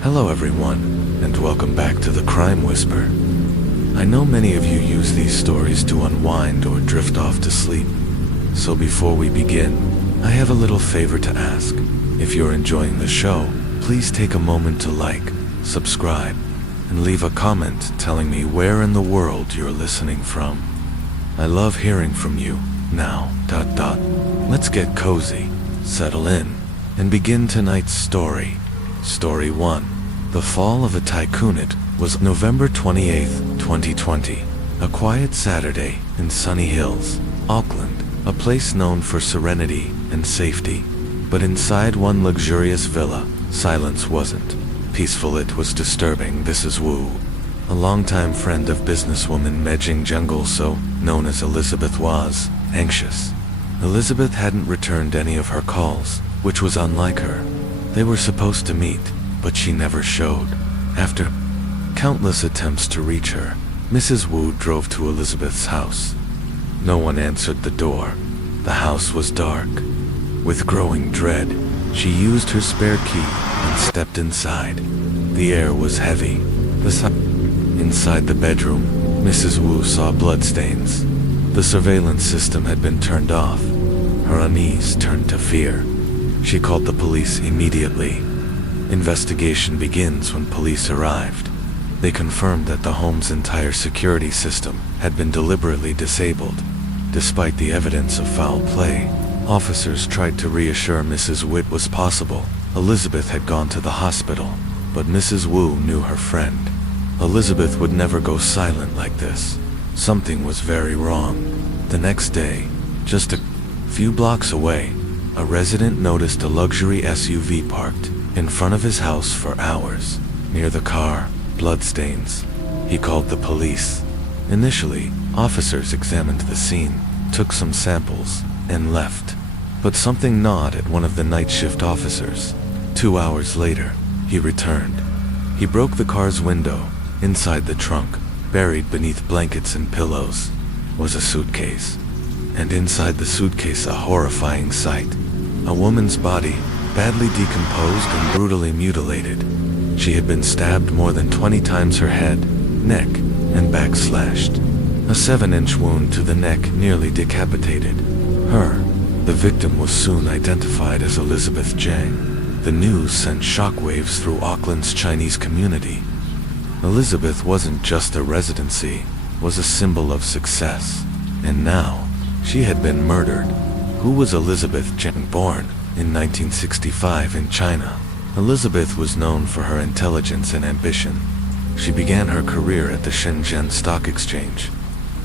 Hello everyone, and welcome back to the Crime Whisper. I know many of you use these stories to unwind or drift off to sleep. So before we begin, I have a little favor to ask. If you're enjoying the show, please take a moment to like, subscribe, and leave a comment telling me where in the world you're listening from. I love hearing from you. Now, let's get cozy, settle in, and begin tonight's story. Story 1. The Fall of a Tycoonit was November 28, 2020. A quiet Saturday in Sunny Hills, Auckland, a place known for serenity and safety. But inside one luxurious villa, silence wasn't peaceful, it was disturbing. Mrs. Wu, a longtime friend of businesswoman Mejing Jungle, so known as Elizabeth, was anxious. Elizabeth hadn't returned any of her calls, which was unlike her. They were supposed to meet, but she never showed. After countless attempts to reach her, Mrs. Wu drove to Elizabeth's house. No one answered the door. The house was dark. With growing dread, she used her spare key and stepped inside. The air was heavy. Inside the bedroom, Mrs. Wu saw bloodstains. The surveillance system had been turned off. Her unease turned to fear. She called the police immediately. Investigation begins when police arrived. They confirmed that the home's entire security system had been deliberately disabled. Despite the evidence of foul play, officers tried to reassure Mrs. Wu it was possible Elizabeth had gone to the hospital, but Mrs. Wu knew her friend. Elizabeth would never go silent like this. Something was very wrong. The next day, just a few blocks away, a resident noticed a luxury SUV parked in front of his house for hours. Near the car, bloodstains. He called the police. Initially, officers examined the scene, took some samples, and left. But something gnawed at one of the night shift officers. 2 hours later, he returned. He broke the car's window. Inside the trunk, buried beneath blankets and pillows, was a suitcase. And inside the suitcase, a horrifying sight. A woman's body, badly decomposed and brutally mutilated. She had been stabbed more than 20 times, her head, neck, and back slashed. A 7-inch wound to the neck nearly decapitated her. The victim was soon identified as Elizabeth Zhang. The news sent shockwaves through Auckland's Chinese community. Elizabeth wasn't just a residency, was a symbol of success. And now, she had been murdered. Who was Elizabeth Zhang? Born in 1965 in China, Elizabeth was known for her intelligence and ambition. She began her career at the Shenzhen Stock Exchange,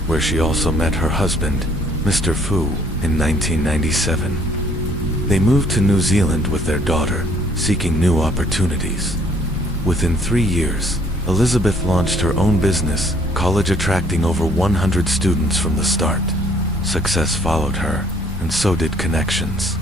where she also met her husband, Mr. Fu, in 1997. They moved to New Zealand with their daughter, seeking new opportunities. Within 3 years, Elizabeth launched her own business, college attracting over 100 students from the start. Success followed her, and so did connections.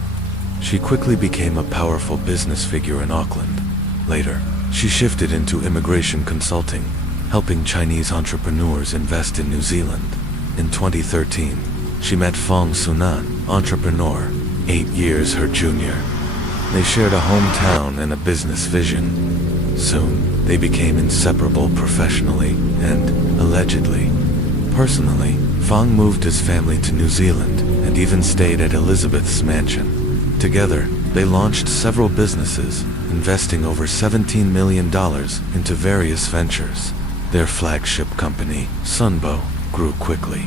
She quickly became a powerful business figure in Auckland. Later, she shifted into immigration consulting, helping Chinese entrepreneurs invest in New Zealand. In 2013, she met Fong Sunan, entrepreneur, 8 years her junior. They shared a hometown and a business vision. Soon, they became inseparable professionally and, allegedly, personally. Fong moved his family to New Zealand and even stayed at Elizabeth's mansion. Together, they launched several businesses, investing over $17 million into various ventures. Their flagship company, Sunbo, grew quickly.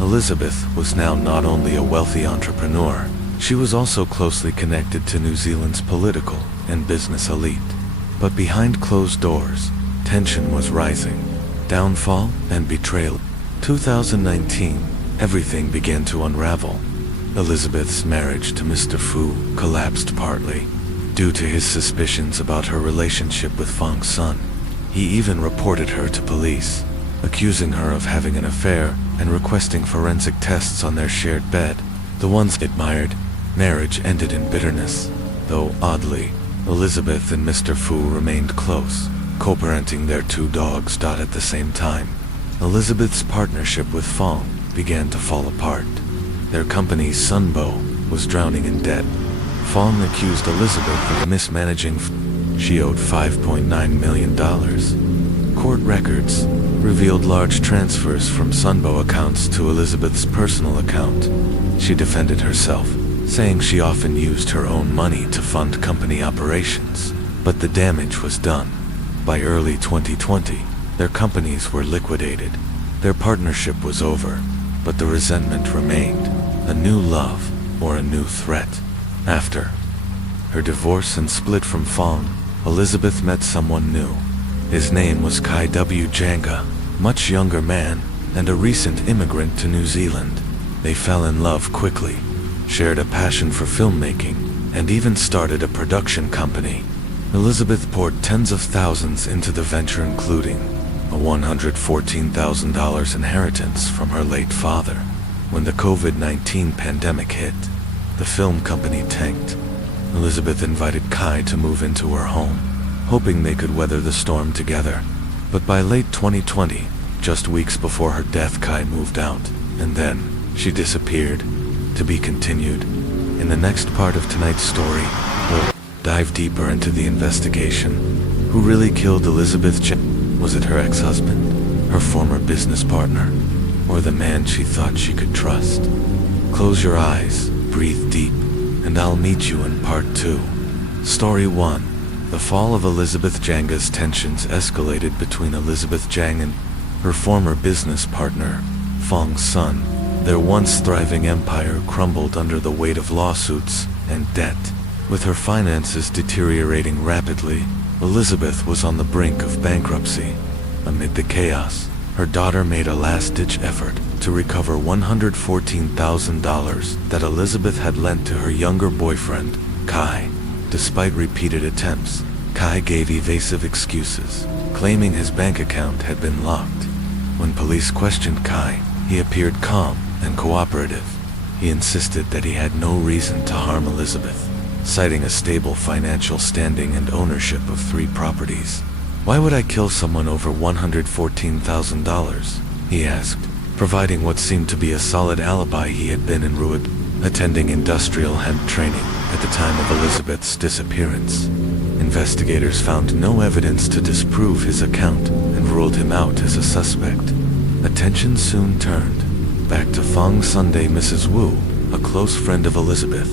Elizabeth was now not only a wealthy entrepreneur, she was also closely connected to New Zealand's political and business elite. But behind closed doors, tension was rising. Downfall and betrayal. 2019, everything began to unravel. Elizabeth's marriage to Mr. Fu collapsed partly due to his suspicions about her relationship with Fong's son. He even reported her to police, accusing her of having an affair and requesting forensic tests on their shared bed. The once admired marriage ended in bitterness, though oddly, Elizabeth and Mr. Fu remained close, co-parenting their 2 dogs. At the same time, Elizabeth's partnership with Fong began to fall apart. Their company, Sunbo, was drowning in debt. Fong accused Elizabeth of mismanaging she owed $5.9 million. Court records revealed large transfers from Sunbow accounts to Elizabeth's personal account. She defended herself, saying she often used her own money to fund company operations, but the damage was done. By early 2020, their companies were liquidated. Their partnership was over, but the resentment remained, a new love or a new threat. After her divorce and split from Fong, Elizabeth met someone new. His name was Kai W. Janga, much younger man, and a recent immigrant to New Zealand. They fell in love quickly, shared a passion for filmmaking, and even started a production company. Elizabeth poured tens of thousands into the venture, including a $114,000 inheritance from her late father. When the COVID-19 pandemic hit, the film company tanked. Elizabeth invited Kai to move into her home, hoping they could weather the storm together. But by late 2020, just weeks before her death, Kai moved out, and then she disappeared. To be continued. In the next part of tonight's story, we'll dive deeper into the investigation. Who really killed Elizabeth Jang? Was it her ex-husband, her former business partner, or the man she thought she could trust? Close your eyes, breathe deep, and I'll meet you in part 2. Story 1. The fall of Elizabeth Janga's tensions escalated between Elizabeth Jang and her former business partner, Fong's son. Their once thriving empire crumbled under the weight of lawsuits and debt. With her finances deteriorating rapidly, Elizabeth was on the brink of bankruptcy. Amid the chaos, her daughter made a last-ditch effort to recover $114,000 that Elizabeth had lent to her younger boyfriend, Kai. Despite repeated attempts, Kai gave evasive excuses, claiming his bank account had been locked. When police questioned Kai, he appeared calm and cooperative. He insisted that he had no reason to harm Elizabeth, citing a stable financial standing and ownership of 3 properties. "Why would I kill someone over $114,000? He asked, providing what seemed to be a solid alibi. He had been in Ruid, attending industrial hemp training at the time of Elizabeth's disappearance. Investigators found no evidence to disprove his account and ruled him out as a suspect. Attention soon turned back to Fong Sunday. Mrs. Wu, a close friend of Elizabeth,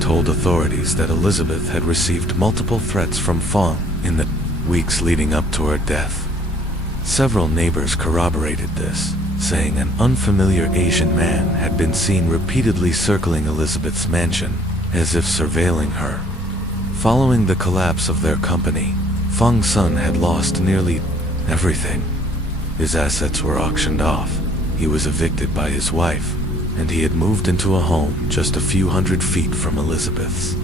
told authorities that Elizabeth had received multiple threats from Fong in the weeks leading up to her death. Several neighbors corroborated this, saying an unfamiliar Asian man had been seen repeatedly circling Elizabeth's mansion, as if surveilling her. Following the collapse of their company, Fong's son had lost nearly everything. His assets were auctioned off, he was evicted by his wife, and he had moved into a home just a few hundred feet from Elizabeth's.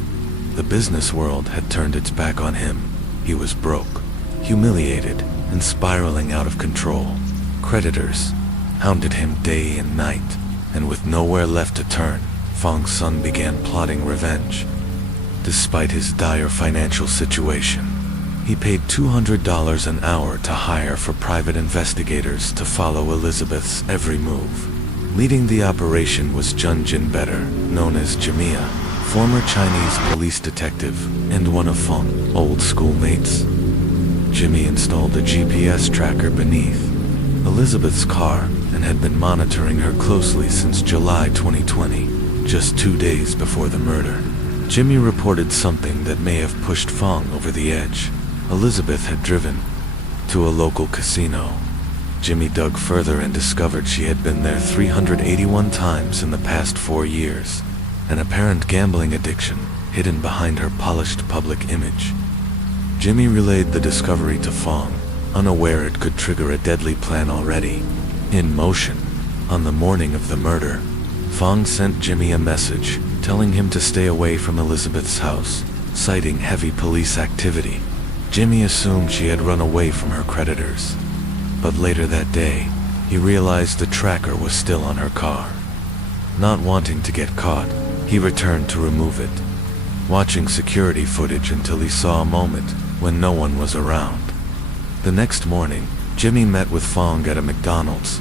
The business world had turned its back on him. He was broke, humiliated, and spiraling out of control. Creditors hounded him day and night, and with nowhere left to turn, Fong's son began plotting revenge. Despite his dire financial situation, he paid $200 an hour to hire for private investigators to follow Elizabeth's every move. Leading the operation was Jun Jin Better, known as Jamia, former Chinese police detective and one of Fong's old schoolmates. Jimmy installed a GPS tracker beneath Elizabeth's car and had been monitoring her closely since July 2020, just 2 days before the murder. Jimmy reported something that may have pushed Fong over the edge. Elizabeth had driven to a local casino. Jimmy dug further and discovered she had been there 381 times in the past 4 years, an apparent gambling addiction hidden behind her polished public image. Jimmy relayed the discovery to Fong, unaware it could trigger a deadly plan already in motion. On the morning of the murder, Fong sent Jimmy a message telling him to stay away from Elizabeth's house, citing heavy police activity. Jimmy assumed she had run away from her creditors, but later that day, he realized the tracker was still on her car. Not wanting to get caught, he returned to remove it, watching security footage until he saw a moment when no one was around. The next morning, Jimmy met with Fong at a McDonald's.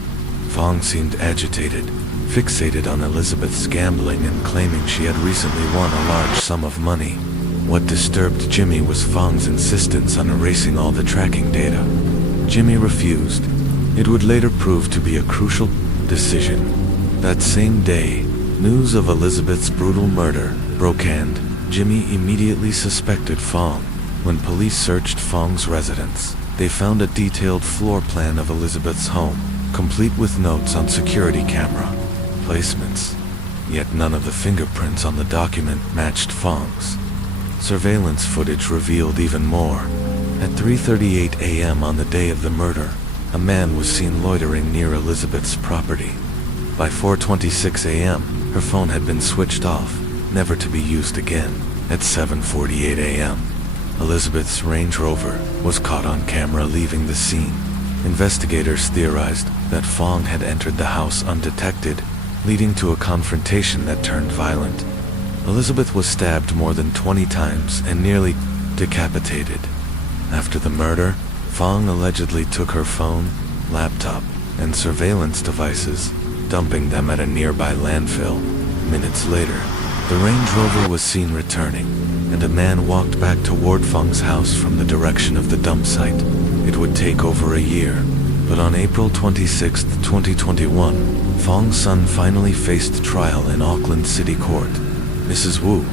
Fong seemed agitated, fixated on Elizabeth's gambling and claiming she had recently won a large sum of money. What disturbed Jimmy was Fong's insistence on erasing all the tracking data. Jimmy refused. It would later prove to be a crucial decision. That same day, news of Elizabeth's brutal murder broke, and Jimmy immediately suspected Fong. When police searched Fong's residence, they found a detailed floor plan of Elizabeth's home, complete with notes on security camera placements. Yet none of the fingerprints on the document matched Fong's. Surveillance footage revealed even more. At 3:38 a.m. on the day of the murder, a man was seen loitering near Elizabeth's property. By 4:26 a.m., her phone had been switched off, never to be used again. At 7:48 a.m., Elizabeth's Range Rover was caught on camera leaving the scene. Investigators theorized that Fong had entered the house undetected, leading to a confrontation that turned violent. Elizabeth was stabbed more than 20 times and nearly decapitated. After the murder, Fong allegedly took her phone, laptop, and surveillance devices, dumping them at a nearby landfill. Minutes later, the Range Rover was seen returning, and a man walked back toward Fong's house from the direction of the dump site. It would take over a year, but on April 26, 2021, Fong's son finally faced trial in Auckland City Court. Mrs. Wu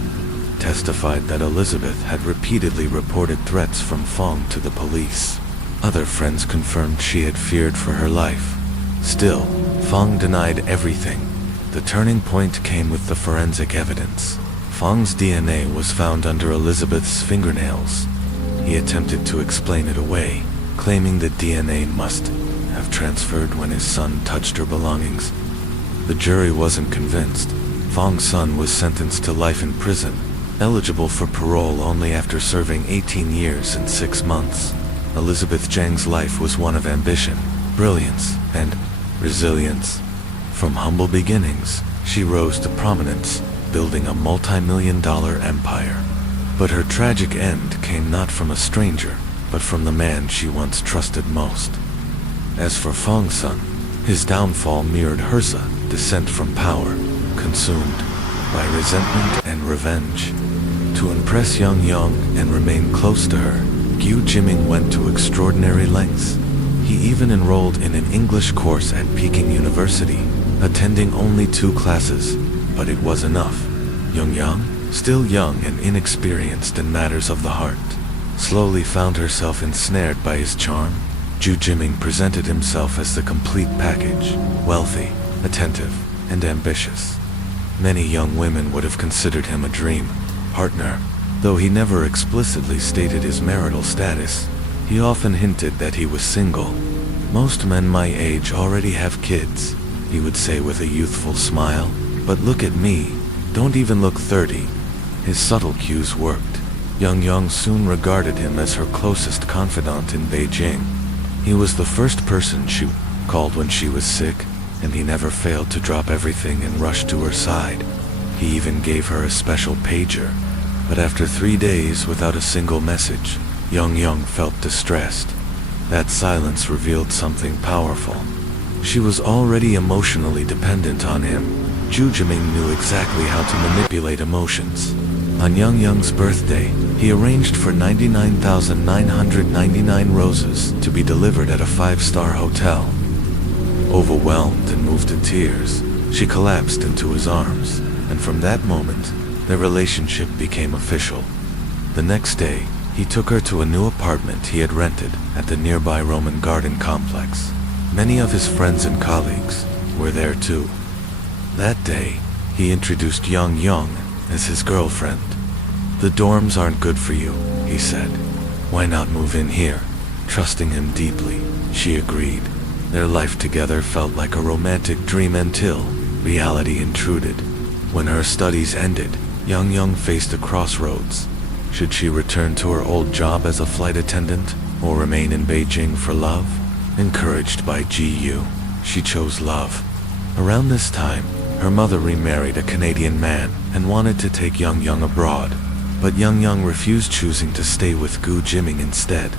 testified that Elizabeth had repeatedly reported threats from Fong to the police. Other friends confirmed she had feared for her life. Still, Fong denied everything. The turning point came with the forensic evidence. Fong's DNA was found under Elizabeth's fingernails. He attempted to explain it away, claiming that DNA must have transferred when his son touched her belongings. The jury wasn't convinced. Fong's son was sentenced to life in prison, eligible for parole only after serving 18 years and 6 months. Elizabeth Zhang's life was one of ambition, brilliance, and resilience. From humble beginnings, she rose to prominence, building a multi-million-dollar empire. But her tragic end came not from a stranger, but from the man she once trusted most. As for Fong's son, his downfall mirrored hers, a descent from power, consumed by resentment and revenge. To impress Young and remain close to her, Gu Jiming went to extraordinary lengths. He even enrolled in an English course at Peking University, attending only 2 classes, but it was enough. Young, still young and inexperienced in matters of the heart, slowly found herself ensnared by his charm. Gu Jiming presented himself as the complete package, wealthy, attentive, and ambitious. Many young women would have considered him a dream partner, though he never explicitly stated his marital status. He often hinted that he was single. "Most men my age already have kids," he would say with a youthful smile. "But look at me, don't even look 30. His subtle cues worked. Young soon regarded him as her closest confidant in Beijing. He was the first person she called when she was sick, and he never failed to drop everything and rush to her side. He even gave her a special pager. But after 3 days without a single message, Young felt distressed. That silence revealed something powerful. She was already emotionally dependent on him. Gu Jiming knew exactly how to manipulate emotions. On Young's birthday, he arranged for 99,999 roses to be delivered at a 5-star hotel. Overwhelmed and moved to tears, she collapsed into his arms, and from that moment, their relationship became official. The next day, he took her to a new apartment he had rented at the nearby Roman garden complex. Many of his friends and colleagues were there too. That day, he introduced Young as his girlfriend. "The dorms aren't good for you," he said. "Why not move in here?" Trusting him deeply, she agreed. Their life together felt like a romantic dream until reality intruded. When her studies ended, Young faced a crossroads. Should she return to her old job as a flight attendant, or remain in Beijing for love? Encouraged by Gu, she chose love. Around this time, her mother remarried a Canadian man and wanted to take Young abroad. But Young refused, choosing to stay with Gu Jiming instead.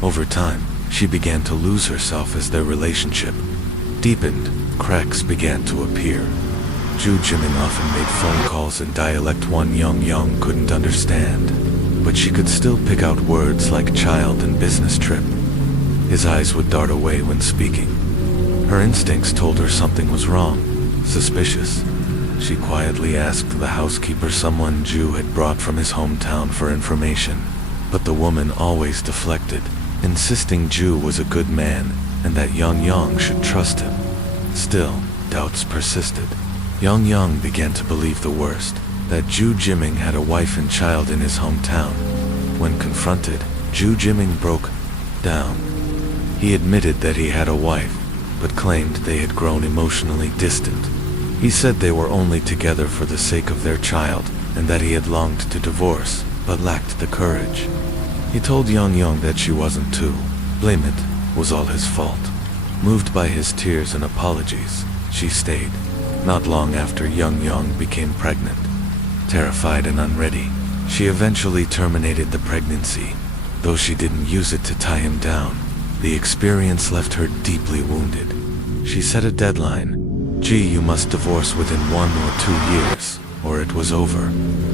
Over time, she began to lose herself as their relationship deepened. Cracks began to appear. Gu Jiming often made phone calls in dialect Young couldn't understand. but she could still pick out words like child and business trip. His eyes would dart away when speaking. Her instincts told her something was wrong, suspicious. She quietly asked the housekeeper someone Ju had brought from his hometown for information, but the woman always deflected, insisting Ju was a good man and that Yang should trust him. Still, doubts persisted. Yang began to believe the worst, that Ju Jiming had a wife and child in his hometown. When confronted, Ju Jiming broke down. He admitted that he had a wife, but claimed they had grown emotionally distant. He said they were only together for the sake of their child, and that he had longed to divorce, but lacked the courage. He told Yang that she wasn't to blame, it was all his fault. Moved by his tears and apologies, she stayed. Not long after Yang became pregnant. Terrified and unready, she eventually terminated the pregnancy, though she didn't use it to tie him down. The experience left her deeply wounded. She set a deadline. You must divorce within 1 or 2 years, or it was over.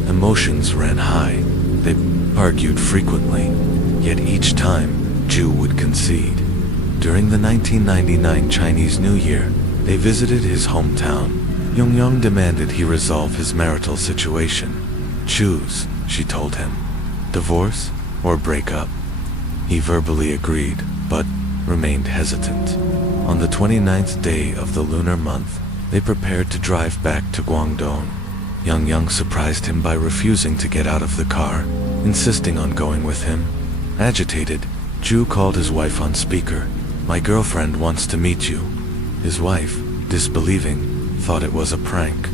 Emotions ran high. They argued frequently, yet each time, Ju would concede. During the 1999 Chinese New Year, they visited his hometown. Yang demanded he resolve his marital situation. Choose, she told him. Divorce or break up? He verbally agreed, but remained hesitant. On the 29th day of the lunar month, they prepared to drive back to Guangdong. Yang surprised him by refusing to get out of the car, insisting on going with him. Agitated, Ju called his wife on speaker. "My girlfriend wants to meet you." His wife, disbelieving, thought it was a prank.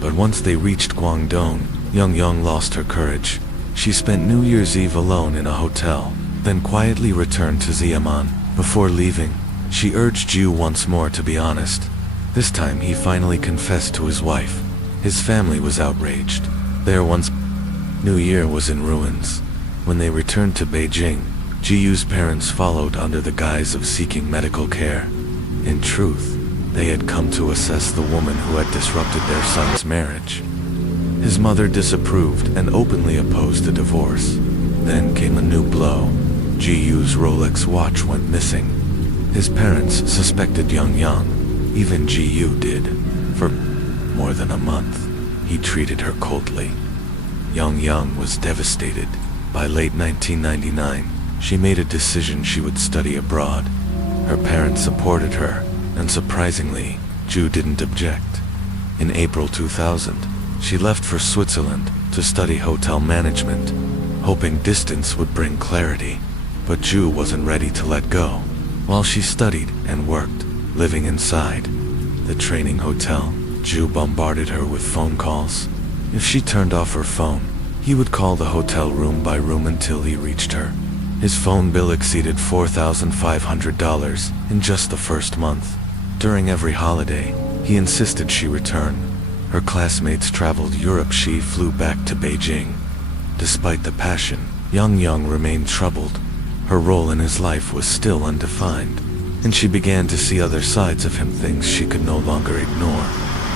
But once they reached Guangdong, Yang lost her courage. She spent New Year's Eve alone in a hotel, then quietly returned to Xiamen. Before leaving, she urged Ju once more to be honest. This time he finally confessed to his wife. His family was outraged. Their once New Year was in ruins. When they returned to Beijing, Jiu's parents followed under the guise of seeking medical care. In truth, they had come to assess the woman who had disrupted their son's marriage. His mother disapproved and openly opposed the divorce. Then came a new blow. Jiu's Rolex watch went missing. His parents suspected Yang. Even Jiu did. For more than a month, he treated her coldly. Yang was devastated. By late 1999, she made a decision she would study abroad. Her parents supported her, and surprisingly, Ju didn't object. In April 2000, she left for Switzerland to study hotel management, hoping distance would bring clarity. But Ju wasn't ready to let go. While she studied and worked, living inside the training hotel, Ju bombarded her with phone calls. If she turned off her phone, he would call the hotel room by room until he reached her. His phone bill exceeded $4,500 in just the first month. During every holiday, he insisted she return. Her classmates traveled Europe, she flew back to Beijing. Despite the passion, Yang remained troubled. Her role in his life was still undefined, and she began to see other sides of him, things she could no longer ignore.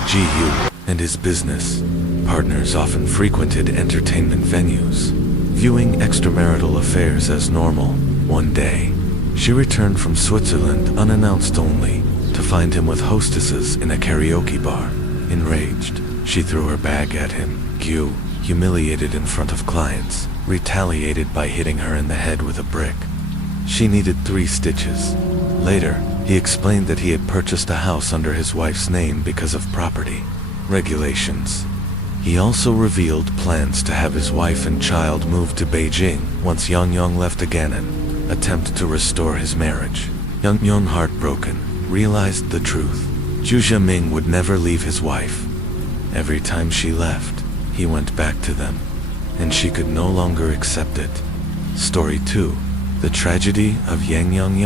Jiu and his business partners often frequented entertainment venues, viewing extramarital affairs as normal. One day, she returned from Switzerland unannounced, only to find him with hostesses in a karaoke bar. Enraged, she threw her bag at him. Gu, humiliated in front of clients, retaliated by hitting her in the head with a brick. She needed 3 stitches. Later, he explained that he had purchased a house under his wife's name because of property regulations. He also revealed plans to have his wife and child move to Beijing once Yang left again and attempt to restore his marriage. Yang, heartbroken, realized the truth. Zhu Zhiming would never leave his wife. Every time she left, he went back to them, and she could no longer accept it. Story 2. The Tragedy of Yang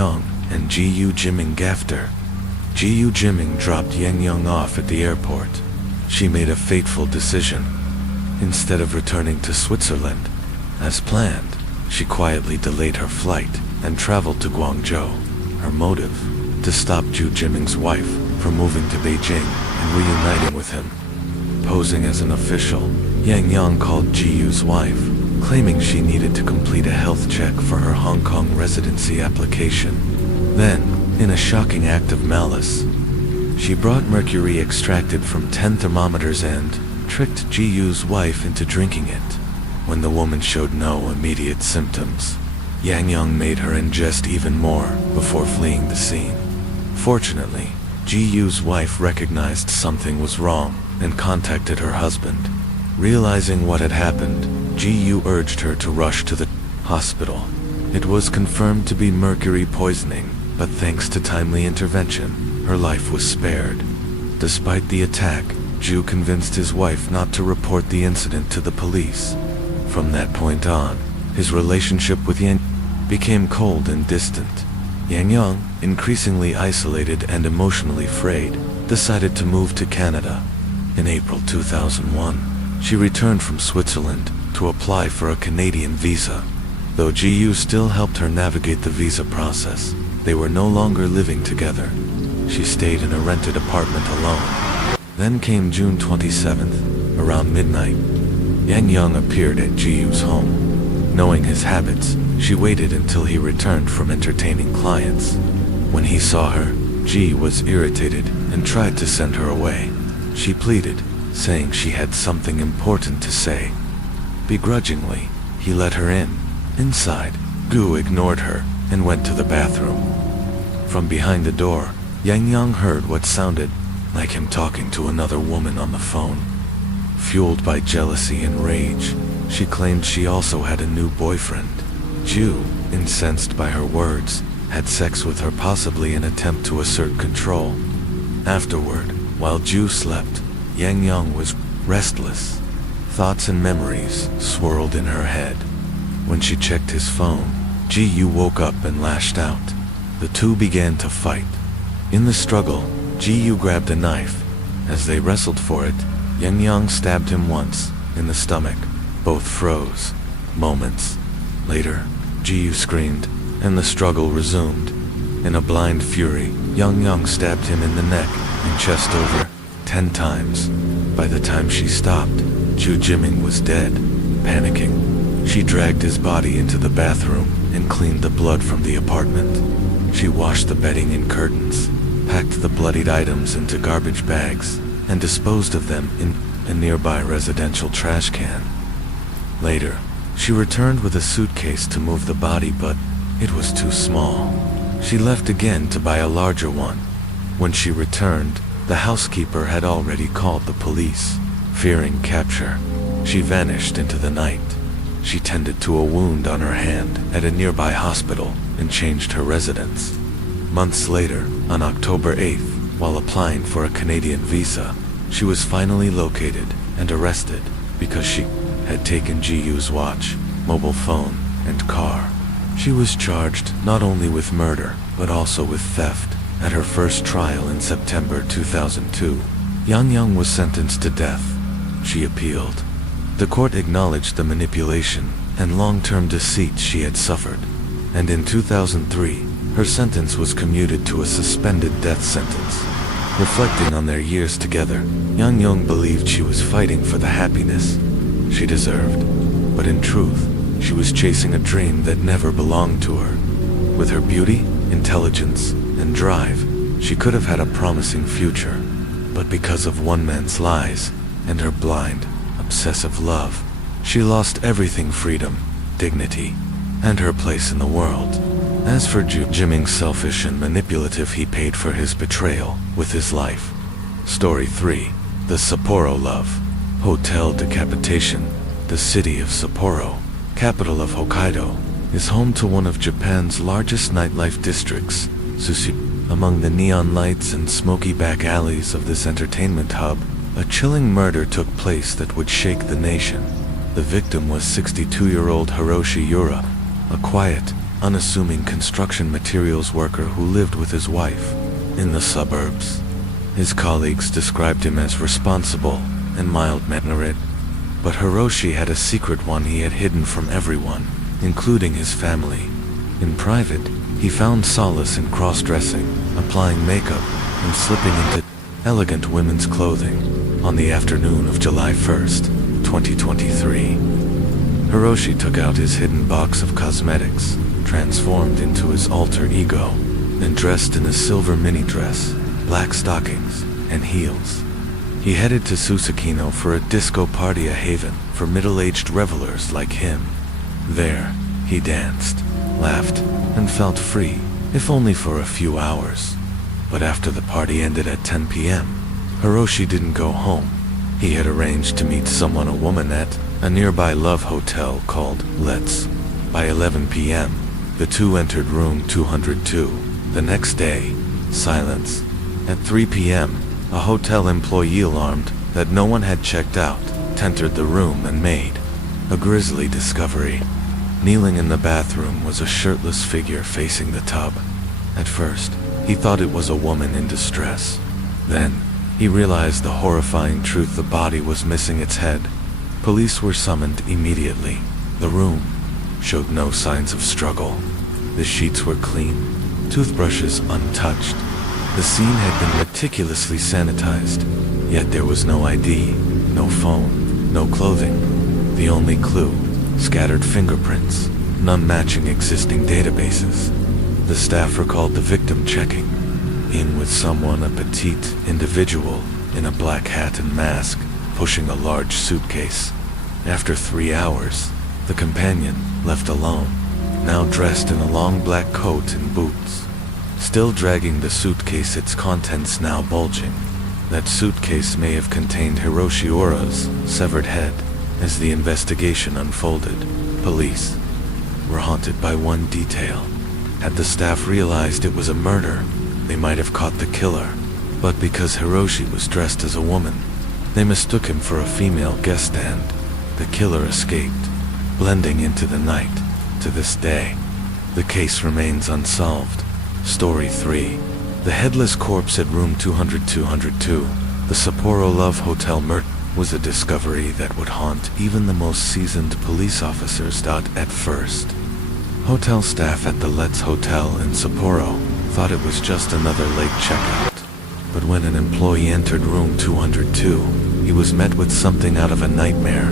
and Jiu Jiming. After Jiu Jiming dropped Yang off at the airport, she made a fateful decision. Instead of returning to Switzerland, as planned, she quietly delayed her flight and traveled to Guangzhou. Her motive? To stop Zhu Jiming's wife from moving to Beijing and reuniting with him. Posing as an official, Yang called Jiu's wife, claiming she needed to complete a health check for her Hong Kong residency application. Then, in a shocking act of malice, she brought mercury extracted from 10 thermometers and tricked Ji Yu's wife into drinking it. When the woman showed no immediate symptoms, Yang Young made her ingest even more before fleeing the scene. Fortunately, Ji Yu's wife recognized something was wrong and contacted her husband. Realizing what had happened, Ji Yu urged her to rush to the hospital. It was confirmed to be mercury poisoning, but thanks to timely intervention, her life was spared. Despite the attack, Ju convinced his wife not to report the incident to the police. From that point on, his relationship with Yang became cold and distant. Yang Young, increasingly isolated and emotionally frayed, decided to move to Canada. In April 2001, she returned from Switzerland to apply for a Canadian visa. Though Ji Yu still helped her navigate the visa process, they were no longer living together. She stayed in a rented apartment alone. Then came June 27th, around midnight. Yang Young appeared at Ji Yu's home. Knowing his habits, she waited until he returned from entertaining clients. When he saw her, Ji was irritated and tried to send her away. She pleaded, saying she had something important to say. Begrudgingly, he let her in. Inside, Gu ignored her and went to the bathroom. From behind the door, Yang Young heard what sounded like him talking to another woman on the phone. Fueled by jealousy and rage, she claimed she also had a new boyfriend. Ju, incensed by her words, had sex with her, possibly in an attempt to assert control. Afterward, while Ju slept, Yang Young was restless. Thoughts and memories swirled in her head. When she checked his phone, Ji Yu woke up and lashed out. The two began to fight. In the struggle, Ji Yu grabbed a knife. As they wrestled for it, Yang Young stabbed him once, in the stomach. Both froze. Moments later, Ji Yu screamed, and the struggle resumed. In a blind fury, Yang Young stabbed him in the neck and chest over 10 times. By the time she stopped, Ju Jiming was dead. Panicking, she dragged his body into the bathroom and cleaned the blood from the apartment. She washed the bedding and curtains, packed the bloodied items into garbage bags, and disposed of them in a nearby residential trash can. Later, she returned with a suitcase to move the body, but it was too small. She left again to buy a larger one. When she returned, the housekeeper had already called the police. Fearing capture, she vanished into the night. She tended to a wound on her hand at a nearby hospital and changed her residence. Months later, on October 8th, while applying for a Canadian visa, she was finally located and arrested because she had taken Ji Yu's watch, mobile phone, and car. She was charged not only with murder, but also with theft. At her first trial in September 2002, Yang Young was sentenced to death. She appealed. The court acknowledged the manipulation and long-term deceit she had suffered, and in 2003, her sentence was commuted to a suspended death sentence. Reflecting on their years together, Yang Young believed she was fighting for the happiness she deserved, but in truth, she was chasing a dream that never belonged to her. With her beauty, intelligence, and drive, she could have had a promising future, but because of one man's lies and her blind, obsessive love, she lost everything: freedom, dignity, and her place in the world. As for Ju Jiming, selfish and manipulative, he paid for his betrayal with his life. Story 3. The Sapporo Love. Hotel Decapitation. The city of Sapporo, capital of Hokkaido, is home to one of Japan's largest nightlife districts, Sushi. Among the neon lights and smoky back alleys of this entertainment hub, a chilling murder took place that would shake the nation. The victim was 62-year-old Hiroshi Yura, a quiet, unassuming construction materials worker who lived with his wife in the suburbs. His colleagues described him as responsible and mild-mannered, but Hiroshi had a secret one he had hidden from everyone, including his family. In private, he found solace in cross-dressing, applying makeup, and slipping into elegant women's clothing. On the afternoon of July 1st, 2023, Hiroshi took out his hidden box of cosmetics, transformed into his alter ego, and dressed in a silver mini dress, black stockings, and heels. He headed to Susukino for a disco party, a haven for middle-aged revelers like him. There, he danced, laughed, and felt free, if only for a few hours. But after the party ended at 10 p.m., Hiroshi didn't go home. He had arranged to meet a woman at a nearby love hotel called Let's. By 11 p.m., the two entered room 202. The next day, silence. At 3 p.m., a hotel employee, alarmed that no one had checked out, entered the room and made a grisly discovery. Kneeling in the bathroom was a shirtless figure facing the tub. At first, he thought it was a woman in distress. Then, he realized the horrifying truth: the body was missing its head. Police were summoned immediately. The room showed no signs of struggle. The sheets were clean, toothbrushes untouched. The scene had been meticulously sanitized, yet there was no ID, no phone, no clothing. The only clue: scattered fingerprints, none matching existing databases. The staff recalled the victim checking in with someone, a petite individual in a black hat and mask, pushing a large suitcase. After 3 hours, the companion left alone, now dressed in a long black coat and boots, still dragging the suitcase, its contents now bulging. That suitcase may have contained Hiroshi Ura's severed head. As the investigation unfolded, police were haunted by one detail. Had the staff realized it was a murder, they might have caught the killer. But because Hiroshi was dressed as a woman, they mistook him for a female guest, and the killer escaped, blending into the night. To this day, the case remains unsolved. Story 3. The headless corpse at room 202. The Sapporo Love Hotel murder was a discovery that would haunt even the most seasoned police officers. At first, hotel staff at the Let's Hotel in Sapporo thought it was just another late checkout. But when an employee entered room 202, he was met with something out of a nightmare.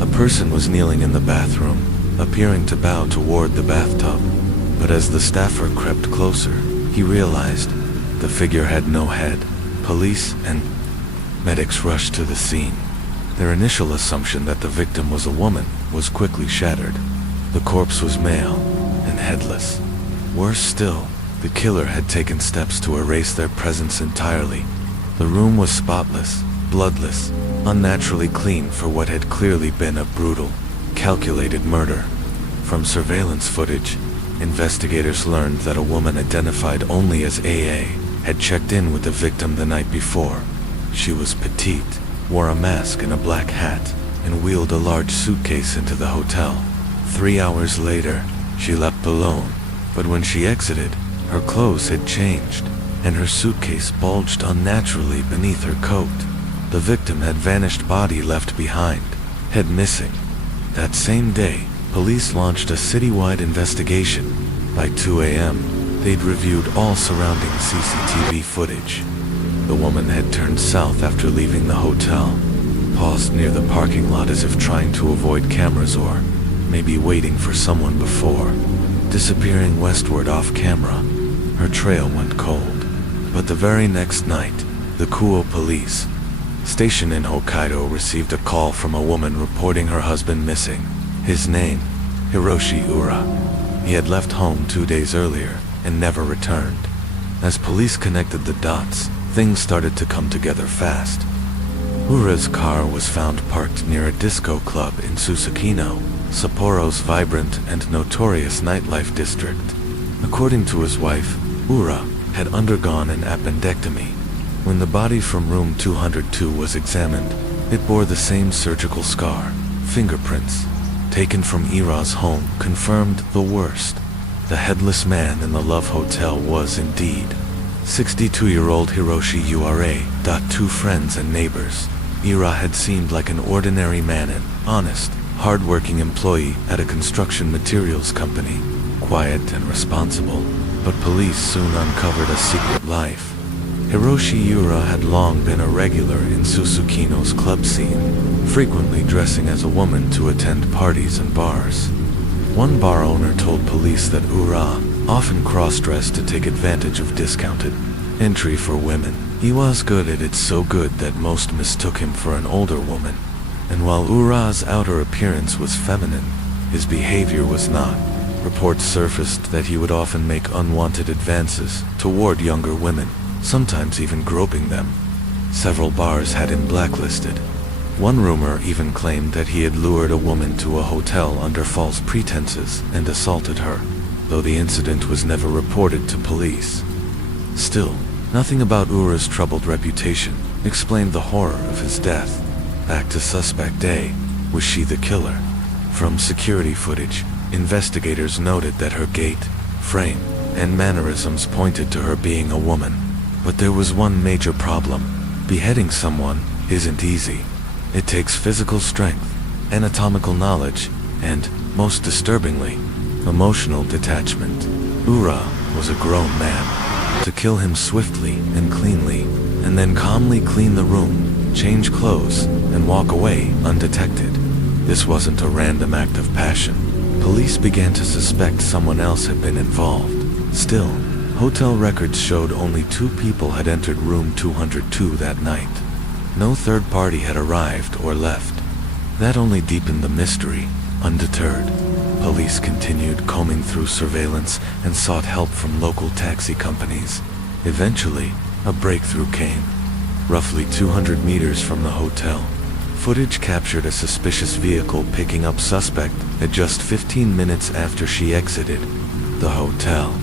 A person was kneeling in the bathroom, appearing to bow toward the bathtub. But as the staffer crept closer, he realized the figure had no head. Police and medics rushed to the scene. Their initial assumption that the victim was a woman was quickly shattered. The corpse was male and headless. Worse still, the killer had taken steps to erase their presence entirely. The room was spotless, bloodless, unnaturally clean for what had clearly been a brutal, calculated murder. From surveillance footage, investigators learned that a woman identified only as AA had checked in with the victim the night before. She was petite, wore a mask and a black hat, and wheeled a large suitcase into the hotel. 3 hours later, she left alone, but when she exited, her clothes had changed, and her suitcase bulged unnaturally beneath her coat. The victim had vanished, body left behind, head missing. That same day, police launched a citywide investigation. By 2 a.m., they'd reviewed all surrounding CCTV footage. The woman had turned south after leaving the hotel, paused near the parking lot as if trying to avoid cameras or maybe waiting for someone before disappearing westward off camera. Her trail went cold. But the very next night, the Kuo police station in Hokkaido received a call from a woman reporting her husband missing. His name, Hiroshi Ura. He had left home 2 days earlier and never returned. As police connected the dots, things started to come together fast. Ura's car was found parked near a disco club in Susukino, Sapporo's vibrant and notorious nightlife district. According to his wife, Ura had undergone an appendectomy. When the body from room 202 was examined, it bore the same surgical scar. Fingerprints, taken from Ura's home, confirmed the worst. The headless man in the Love Hotel was indeed 62-year-old Hiroshi Ura. Two friends and neighbors. Ura had seemed like an ordinary man, an honest, hard-working employee at a construction materials company, quiet and responsible. But police soon uncovered a secret life. Hiroshi Yura had long been a regular in Susukino's club scene, frequently dressing as a woman to attend parties and bars. One bar owner told police that Ura often cross-dressed to take advantage of discounted entry for women. He was good at it, so good that most mistook him for an older woman. And while Ura's outer appearance was feminine, his behavior was not. Reports surfaced that he would often make unwanted advances toward younger women, sometimes even groping them. Several bars had him blacklisted. One rumor even claimed that he had lured a woman to a hotel under false pretenses and assaulted her, though the incident was never reported to police. Still, nothing about Ura's troubled reputation explained the horror of his death. Back to suspect A. Was she the killer? From security footage, investigators noted that her gait, frame, and mannerisms pointed to her being a woman. But there was one major problem. Beheading someone isn't easy. It takes physical strength, anatomical knowledge, and, most disturbingly, emotional detachment. Ura was a grown man. To kill him swiftly and cleanly, and then calmly clean the room, change clothes, and walk away undetected. This wasn't a random act of passion. Police began to suspect someone else had been involved. Still, hotel records showed only 2 people had entered room 202 that night. No third party had arrived or left. That only deepened the mystery. Undeterred, police continued combing through surveillance and sought help from local taxi companies. Eventually, a breakthrough came. Roughly 200 meters from the hotel, footage captured a suspicious vehicle picking up suspect at just 15 minutes after she exited the hotel.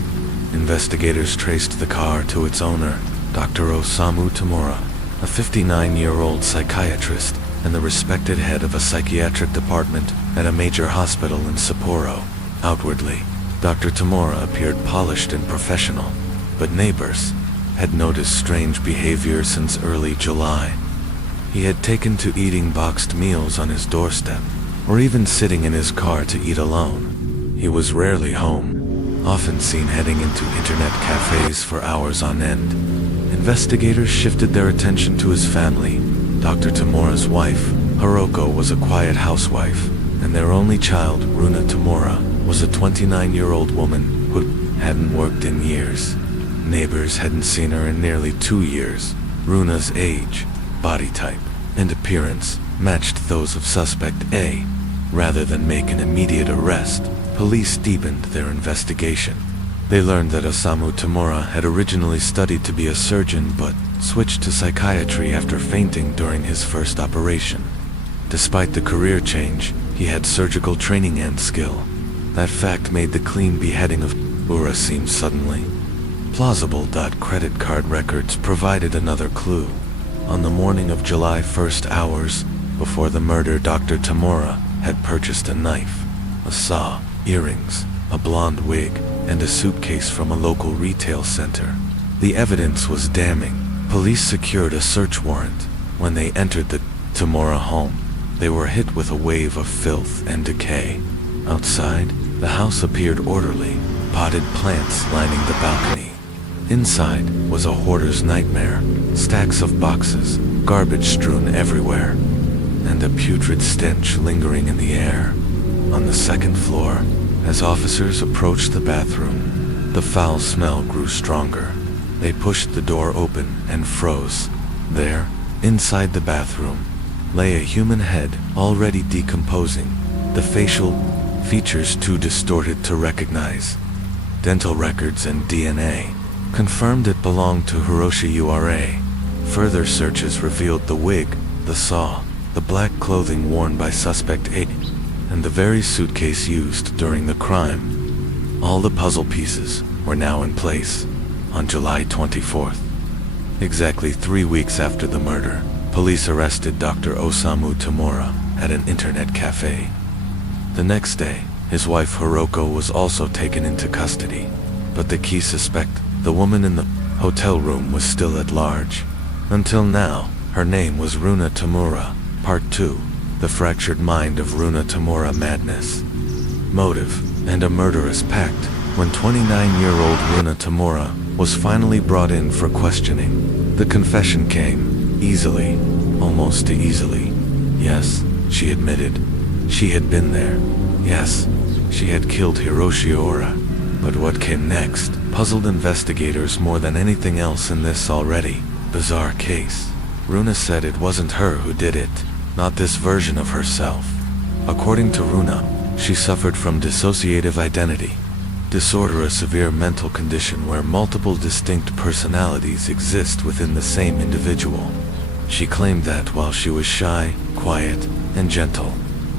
Investigators traced the car to its owner, Dr. Osamu Tamura, a 59-year-old psychiatrist and the respected head of a psychiatric department at a major hospital in Sapporo. Outwardly, Dr. Tamura appeared polished and professional, but neighbors had noticed strange behavior since early July. He had taken to eating boxed meals on his doorstep, or even sitting in his car to eat alone. He was rarely home, often seen heading into internet cafes for hours on end. Investigators shifted their attention to his family. Dr. Tamura's wife, Hiroko, was a quiet housewife, and their only child, Runa Tamura, was a 29-year-old woman who hadn't worked in years. Neighbors hadn't seen her in nearly 2 years. Runa's age, body type, and appearance matched those of suspect A. Rather than make an immediate arrest, police deepened their investigation. They learned that Osamu Tamura had originally studied to be a surgeon but switched to psychiatry after fainting during his first operation. Despite the career change, he had surgical training and skill. That fact made the clean beheading of Ura seem suddenly plausible. Credit card records provided another clue. On the morning of July 1st, hours before the murder, Dr. Tamura had purchased a knife, a saw, earrings, a blonde wig, and a suitcase from a local retail center. The evidence was damning. Police secured a search warrant. When they entered the Tamura home, they were hit with a wave of filth and decay. Outside, the house appeared orderly, potted plants lining the balcony. Inside was a hoarder's nightmare, stacks of boxes, garbage strewn everywhere, and a putrid stench lingering in the air. On the second floor, as officers approached the bathroom, the foul smell grew stronger. They pushed the door open and froze. There, inside the bathroom, lay a human head already decomposing, the facial features too distorted to recognize. Dental records and DNA confirmed it belonged to Hiroshi Yura. Further searches revealed the wig, the saw, the black clothing worn by suspect A, and the very suitcase used during the crime. All the puzzle pieces were now in place. On July 24th, exactly 3 weeks after the murder, police arrested Dr. Osamu Tamura at an internet cafe. The next day, his wife Hiroko was also taken into custody, but the key suspect, the woman in the hotel room, was still at large. Until now, her name was Runa Tamura. Part 2. The fractured mind of Runa Tamura madness. Motive and a murderous pact when 29-year-old Runa Tamura was finally brought in for questioning. The confession came easily, almost too easily. Yes, she admitted. She had been there. Yes, she had killed Hiroshi Ora. But what came next puzzled investigators more than anything else in this already bizarre case. Runa said it wasn't her who did it, not this version of herself. According to Runa, she suffered from dissociative identity disorder, a severe mental condition where multiple distinct personalities exist within the same individual. She claimed that while she was shy, quiet, and gentle,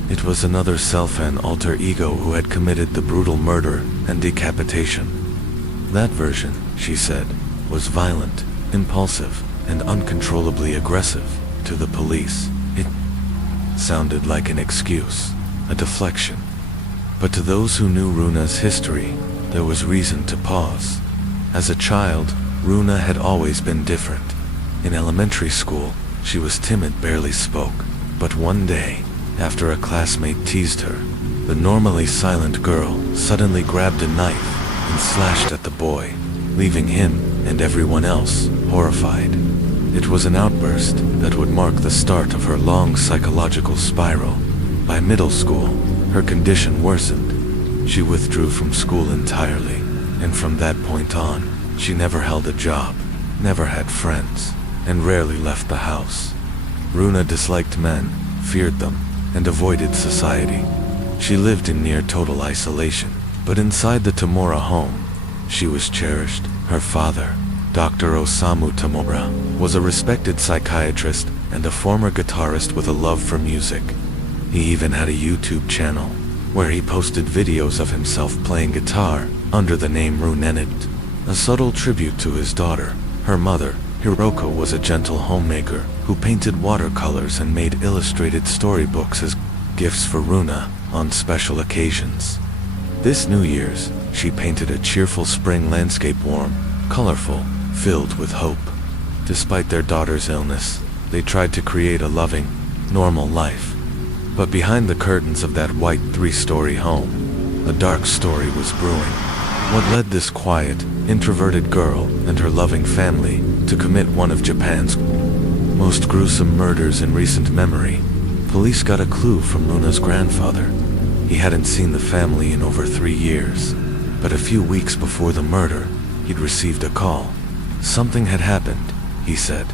it was another self, an alter ego, who had committed the brutal murder and decapitation. That version, she said, was violent, impulsive, and uncontrollably aggressive to the police. It sounded like an excuse, a deflection. But to those who knew Runa's history, there was reason to pause. As a child, Runa had always been different. In elementary school, she was timid, barely spoke. But one day, after a classmate teased her, the normally silent girl suddenly grabbed a knife and slashed at the boy, leaving him and everyone else horrified. It was an outburst that would mark the start of her long psychological spiral. By middle school, her condition worsened. She withdrew from school entirely, and from that point on, she never held a job, never had friends, and rarely left the house. Runa disliked men, feared them, and avoided society. She lived in near total isolation, but inside the Tamura home, she was cherished. Her father, Dr. Osamu Tamura, was a respected psychiatrist and a former guitarist with a love for music. He even had a YouTube channel, where he posted videos of himself playing guitar under the name Runenit, a subtle tribute to his daughter. Her mother, Hiroko, was a gentle homemaker who painted watercolors and made illustrated storybooks as gifts for Runa on special occasions. This New Year's, she painted a cheerful spring landscape, warm, colorful, filled with hope. Despite their daughter's illness, they tried to create a loving, normal life. But behind the curtains of that white 3-story home, a dark story was brewing. What led this quiet, introverted girl and her loving family to commit one of Japan's most gruesome murders in recent memory? Police got a clue from Runa's grandfather. He hadn't seen the family in over 3 years, but a few weeks before the murder, he'd received a call. Something had happened, he said.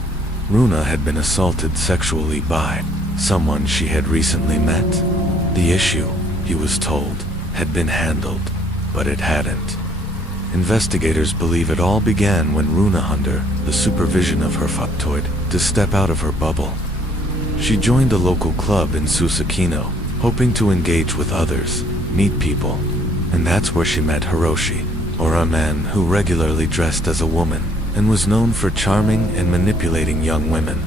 Runa had been assaulted sexually by someone she had recently met. The issue, he was told, had been handled, but it hadn't. Investigators believe it all began when Runa, under the supervision of her factoid, to step out of her bubble. She joined a local club in Susukino, hoping to engage with others, meet people, and that's where she met Hiroshi, or a man who regularly dressed as a woman and was known for charming and manipulating young women.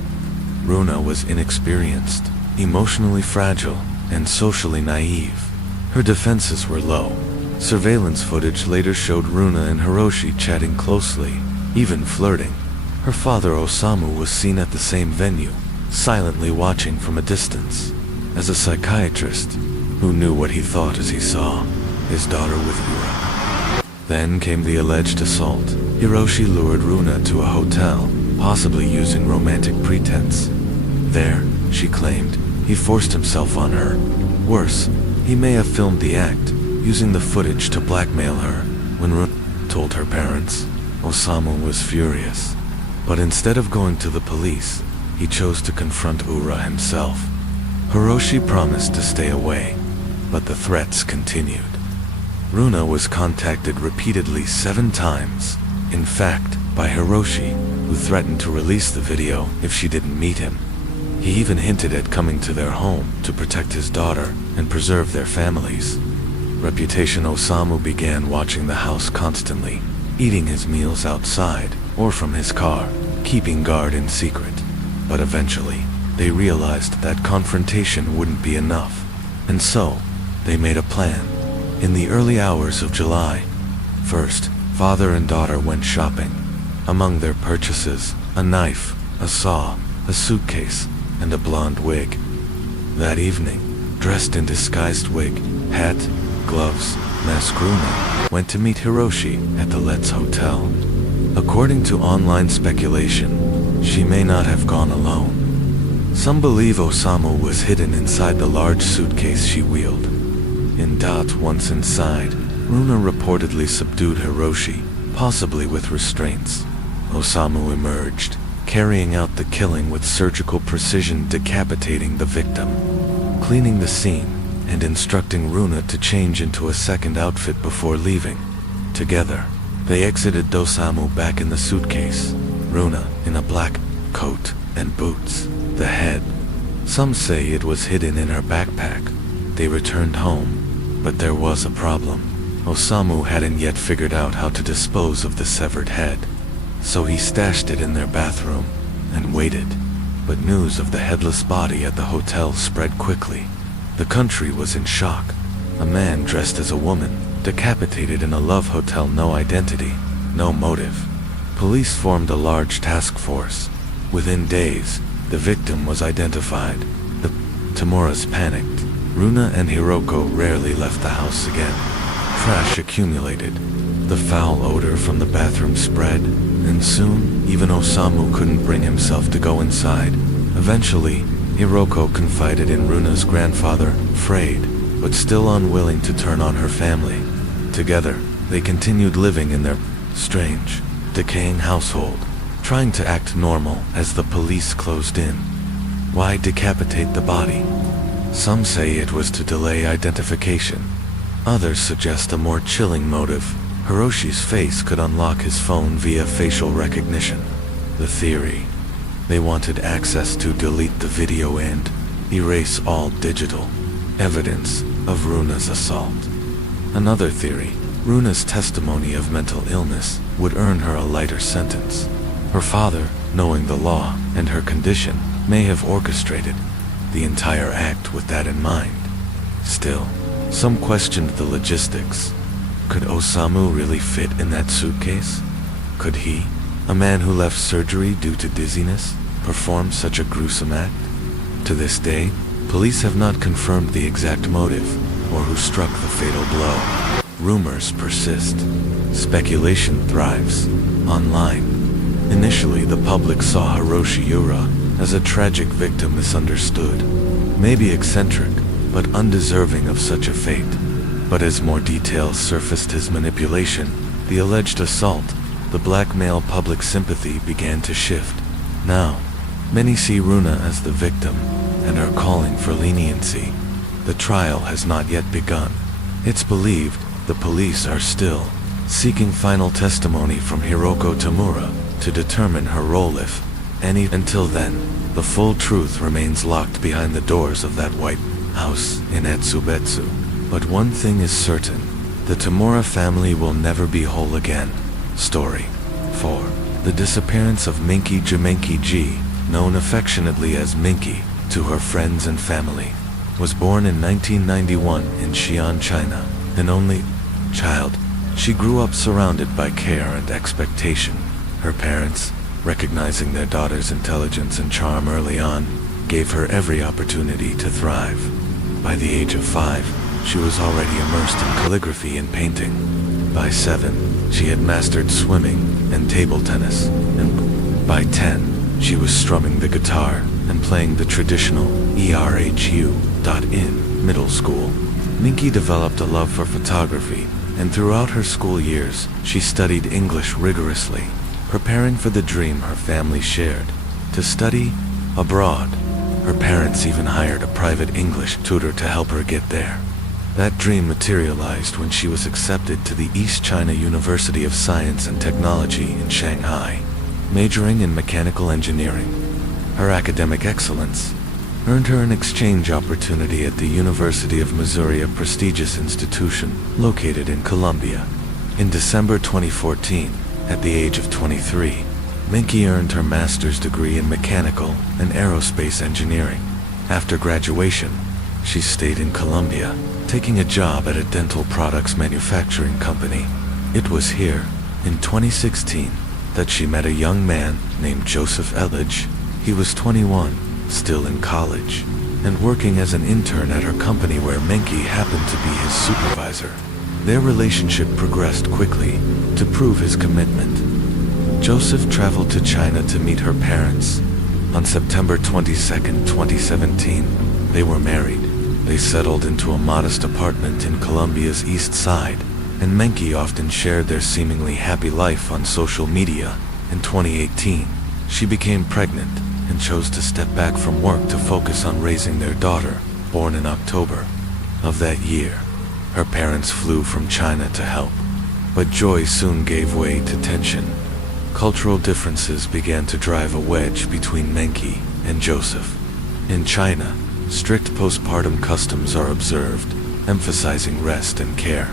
Runa was inexperienced, emotionally fragile, and socially naive. Her defenses were low. Surveillance footage later showed Runa and Hiroshi chatting closely, even flirting. Her father Osamu was seen at the same venue, silently watching from a distance. As a psychiatrist, who knew what he thought as he saw his daughter with Yura. Then came the alleged assault. Hiroshi lured Runa to a hotel, possibly using romantic pretense. There, she claimed, he forced himself on her. Worse, he may have filmed the act, using the footage to blackmail her. When Runa told her parents, Osamu was furious. But instead of going to the police, he chose to confront Ura himself. Hiroshi promised to stay away, but the threats continued. Runa was contacted repeatedly 7 times, in fact, by Hiroshi, who threatened to release the video if she didn't meet him. He even hinted at coming to their home to protect his daughter and preserve their families. Reputation: Osamu began watching the house constantly, eating his meals outside or from his car, keeping guard in secret. But eventually, they realized that confrontation wouldn't be enough, and so they made a plan. In the early hours of July 1st, father and daughter went shopping. Among their purchases, a knife, a saw, a suitcase, and a blonde wig. That evening, dressed in disguised wig, hat, gloves, Mask Runa, went to meet Hiroshi at the Let's Hotel. According to online speculation, she may not have gone alone. Some believe Osamu was hidden inside the large suitcase she wheeled. Once inside, Runa reportedly subdued Hiroshi, possibly with restraints. Osamu emerged, carrying out the killing with surgical precision, decapitating the victim, cleaning the scene, and instructing Runa to change into a second outfit before leaving. Together, they exited Osamu back in the suitcase, Runa in a black coat and boots. The head, some say it was hidden in her backpack. They returned home, but there was a problem. Osamu hadn't yet figured out how to dispose of the severed head, so he stashed it in their bathroom and waited. But news of the headless body at the hotel spread quickly. The country was in shock. A man dressed as a woman, decapitated in a love hotel, no identity, no motive. Police formed a large task force. Within days, the victim was identified. The Tamuras panicked. Runa and Hiroko rarely left the house again. Trash accumulated. The foul odor from the bathroom spread, and soon, even Osamu couldn't bring himself to go inside. Eventually, Hiroko confided in Runa's grandfather, afraid, but still unwilling to turn on her family. Together, they continued living in their strange, decaying household, trying to act normal as the police closed in. Why decapitate the body? Some say it was to delay identification. Others suggest a more chilling motive. Hiroshi's face could unlock his phone via facial recognition. The theory: they wanted access to delete the video and erase all digital evidence of Runa's assault. Another theory: Runa's testimony of mental illness would earn her a lighter sentence. Her father, knowing the law and her condition, may have orchestrated the entire act with that in mind. Still, some questioned the logistics. Could Osamu really fit in that suitcase? Could he, a man who left surgery due to dizziness, perform such a gruesome act? To this day, police have not confirmed the exact motive or who struck the fatal blow. Rumors persist. Speculation thrives online. Initially, the public saw Hiroshi Yura as a tragic victim, misunderstood, maybe eccentric, but undeserving of such a fate. But as more details surfaced, his manipulation, the alleged assault, the blackmail, public sympathy began to shift. Now, many see Runa as the victim and are calling for leniency. The trial has not yet begun. It's believed the police are still seeking final testimony from Hiroko Tamura to determine her role, if any. Until then, the full truth remains locked behind the doors of that white house in Etsubetsu. But one thing is certain: the Tamura family will never be whole again. Story 4. The disappearance of Minky Jamenki G, known affectionately as Minky to her friends and family, was born in 1991 in Xi'an, China. An only child, she grew up surrounded by care and expectation. Her parents, recognizing their daughter's intelligence and charm early on, gave her every opportunity to thrive. By the age of 5, she was already immersed in calligraphy and painting. By 7, she had mastered swimming and table tennis, and by 10, she was strumming the guitar and playing the traditional ERHU middle school. Minky developed a love for photography, and throughout her school years, she studied English rigorously, preparing for the dream her family shared, to study abroad. Her parents even hired a private English tutor to help her get there. That dream materialized when she was accepted to the East China University of Science and Technology in Shanghai, majoring in mechanical engineering. Her academic excellence earned her an exchange opportunity at the University of Missouri, a prestigious institution located in Columbia. In December 2014, at the age of 23, Minky earned her master's degree in mechanical and aerospace engineering. After graduation, she stayed in Columbia, taking a job at a dental products manufacturing company. It was here, in 2016, that she met a young man named Joseph Elledge. He was 21, still in college, and working as an intern at her company, where Minky happened to be his supervisor. Their relationship progressed quickly. To prove his commitment, Joseph traveled to China to meet her parents. On September 22, 2017, they were married. They settled into a modest apartment in Colombia's east side, and Menki often shared their seemingly happy life on social media. In 2018, she became pregnant and chose to step back from work to focus on raising their daughter, born in October of that year. Her parents flew from China to help, but joy soon gave way to tension. Cultural differences began to drive a wedge between Menki and Joseph. In China, strict postpartum customs are observed, emphasizing rest and care.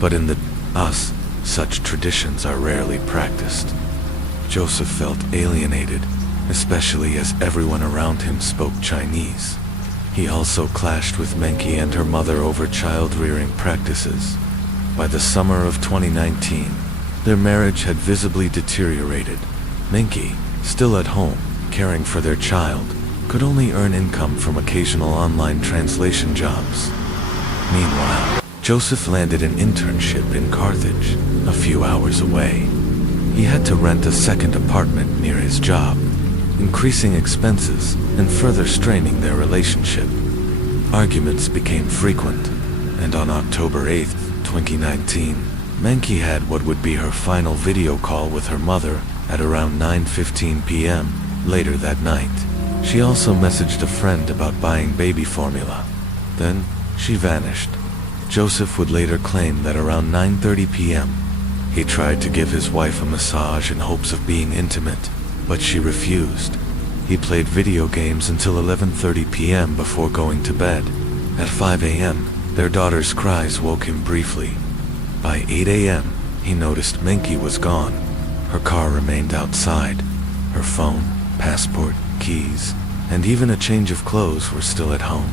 But in the US, such traditions are rarely practiced. Joseph felt alienated, especially as everyone around him spoke Chinese. He also clashed with Menki and her mother over child-rearing practices. By the summer of 2019, their marriage had visibly deteriorated. Menki, still at home, caring for their child, could only earn income from occasional online translation jobs. Meanwhile, Joseph landed an internship in Carthage, a few hours away. He had to rent a second apartment near his job, increasing expenses and further straining their relationship. Arguments became frequent, and on October 8, 2019, Menki had what would be her final video call with her mother at around 9:15 p.m. later that night. She also messaged a friend about buying baby formula. Then, she vanished. Joseph would later claim that around 9:30 p.m., he tried to give his wife a massage in hopes of being intimate, but she refused. He played video games until 11:30 p.m. before going to bed. At 5 a.m., their daughter's cries woke him briefly. By 8 a.m., he noticed Menki was gone. Her car remained outside. Her phone, passport, keys, and even a change of clothes were still at home.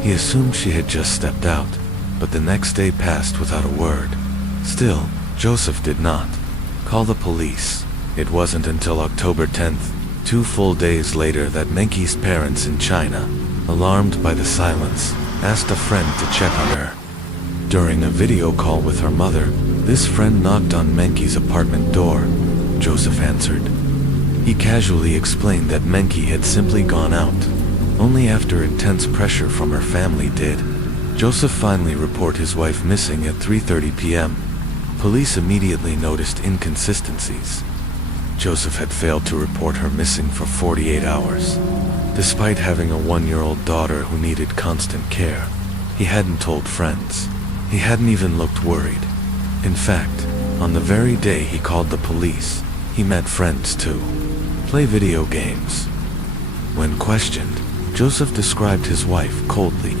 He assumed she had just stepped out, but the next day passed without a word. Still, Joseph did not call the police. It wasn't until October 10th, 2 full days later, that Menki's parents in China, alarmed by the silence, asked a friend to check on her. During a video call with her mother, this friend knocked on Menki's apartment door. Joseph answered. He casually explained that Menki had simply gone out. Only after intense pressure from her family did Joseph finally report his wife missing at 3:30 p.m. Police immediately noticed inconsistencies. Joseph had failed to report her missing for 48 hours. Despite having a 1-year-old daughter who needed constant care, he hadn't told friends. He hadn't even looked worried. In fact, on the very day he called the police, he met friends to play video games. When questioned, Joseph described his wife coldly.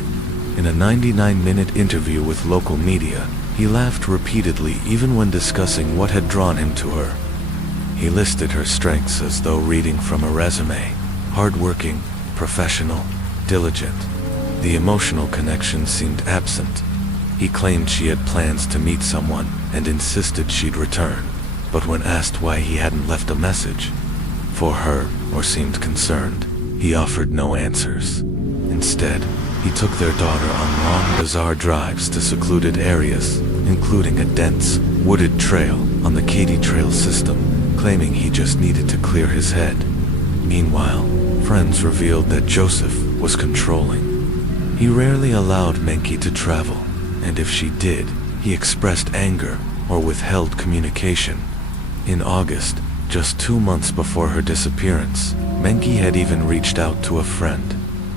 In a 99-minute interview with local media, he laughed repeatedly even when discussing what had drawn him to her. He listed her strengths as though reading from a resume: hardworking, professional, diligent. The emotional connection seemed absent. He claimed she had plans to meet someone and insisted she'd return, but when asked why he hadn't left a message for her or seemed concerned, he offered no answers. Instead, he took their daughter on long, bizarre drives to secluded areas, including a dense, wooded trail on the Katy Trail system, claiming he just needed to clear his head. Meanwhile, friends revealed that Joseph was controlling. He rarely allowed Menki to travel, and if she did, he expressed anger or withheld communication. In August, just 2 months before her disappearance, Menki had even reached out to a friend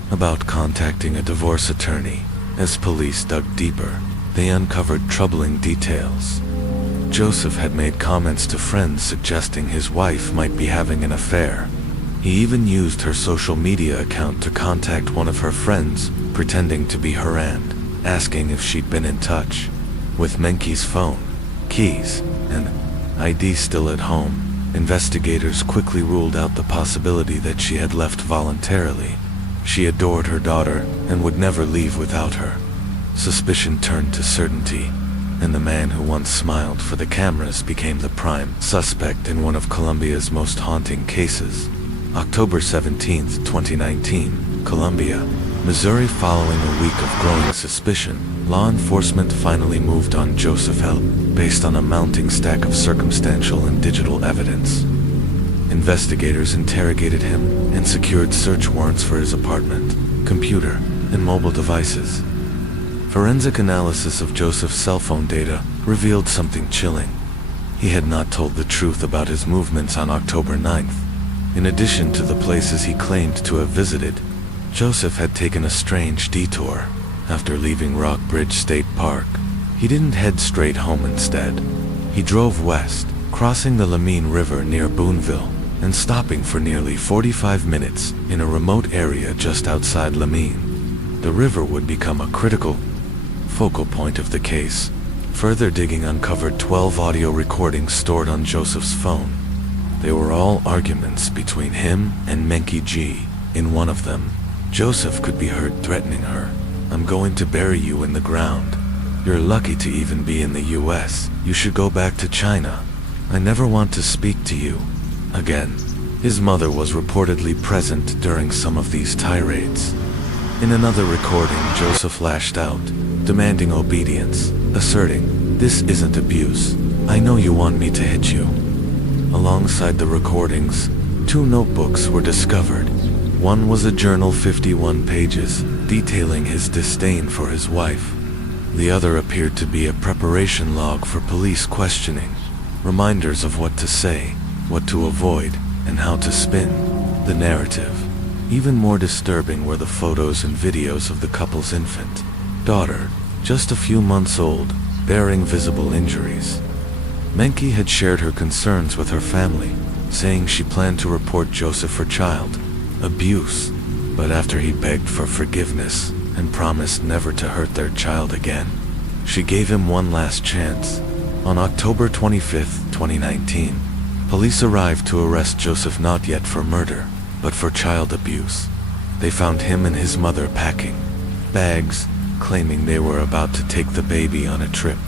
about contacting a divorce attorney. As police dug deeper, they uncovered troubling details. Joseph had made comments to friends suggesting his wife might be having an affair. He even used her social media account to contact one of her friends, pretending to be her aunt, asking if she'd been in touch. With Menki's phone, keys, and ID still at home, investigators quickly ruled out the possibility that she had left voluntarily. She adored her daughter and would never leave without her. Suspicion turned to certainty, and the man who once smiled for the cameras became the prime suspect in one of Colombia's most haunting cases. October 17, 2019, Colombia. Missouri. Following a week of growing suspicion, law enforcement finally moved on Joseph L. based on a mounting stack of circumstantial and digital evidence. Investigators interrogated him and secured search warrants for his apartment, computer, and mobile devices. Forensic analysis of Joseph's cell phone data revealed something chilling. He had not told the truth about his movements on October 9th. In addition to the places he claimed to have visited, Joseph had taken a strange detour. After leaving Rockbridge State Park, he didn't head straight home instead. He drove west, crossing the Lamine River near Boonville, and stopping for nearly 45 minutes in a remote area just outside Lamine. The river would become a critical focal point of the case. Further digging uncovered 12 audio recordings stored on Joseph's phone. They were all arguments between him and Menki G. In one of them, Joseph could be heard threatening her. "I'm going to bury you in the ground. You're lucky to even be in the US. You should go back to China. I never want to speak to you again." His mother was reportedly present during some of these tirades. In another recording, Joseph lashed out, demanding obedience, asserting, "This isn't abuse. I know you want me to hit you." Alongside the recordings, 2 notebooks were discovered. One was a journal 51 pages, detailing his disdain for his wife. The other appeared to be a preparation log for police questioning, reminders of what to say, what to avoid, and how to spin the narrative. Even more disturbing were the photos and videos of the couple's infant daughter, just a few months old, bearing visible injuries. Menki had shared her concerns with her family, saying she planned to report Joseph for child abuse, but after he begged for forgiveness and promised never to hurt their child again, she gave him one last chance. On October 25, 2019, police arrived to arrest Joseph not yet for murder, but for child abuse. They found him and his mother packing bags, claiming they were about to take the baby on a trip.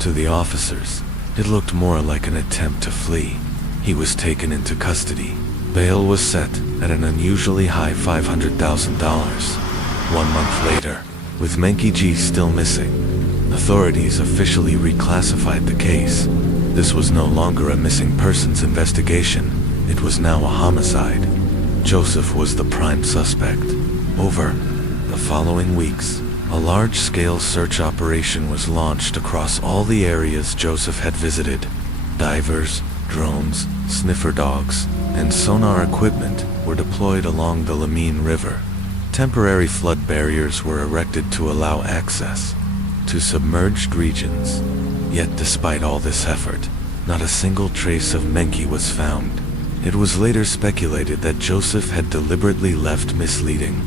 To the officers, it looked more like an attempt to flee. He was taken into custody. Bail was set at an unusually high $500,000. 1 month later, with Menki G still missing, authorities officially reclassified the case. This was no longer a missing persons investigation. It was now a homicide. Joseph was the prime suspect. Over the following weeks, a large-scale search operation was launched across all the areas Joseph had visited. Divers, drones, sniffer dogs, and sonar equipment were deployed along the Lamine River. Temporary flood barriers were erected to allow access to submerged regions. Yet despite all this effort, not a single trace of Menki was found. It was later speculated that Joseph had deliberately left misleading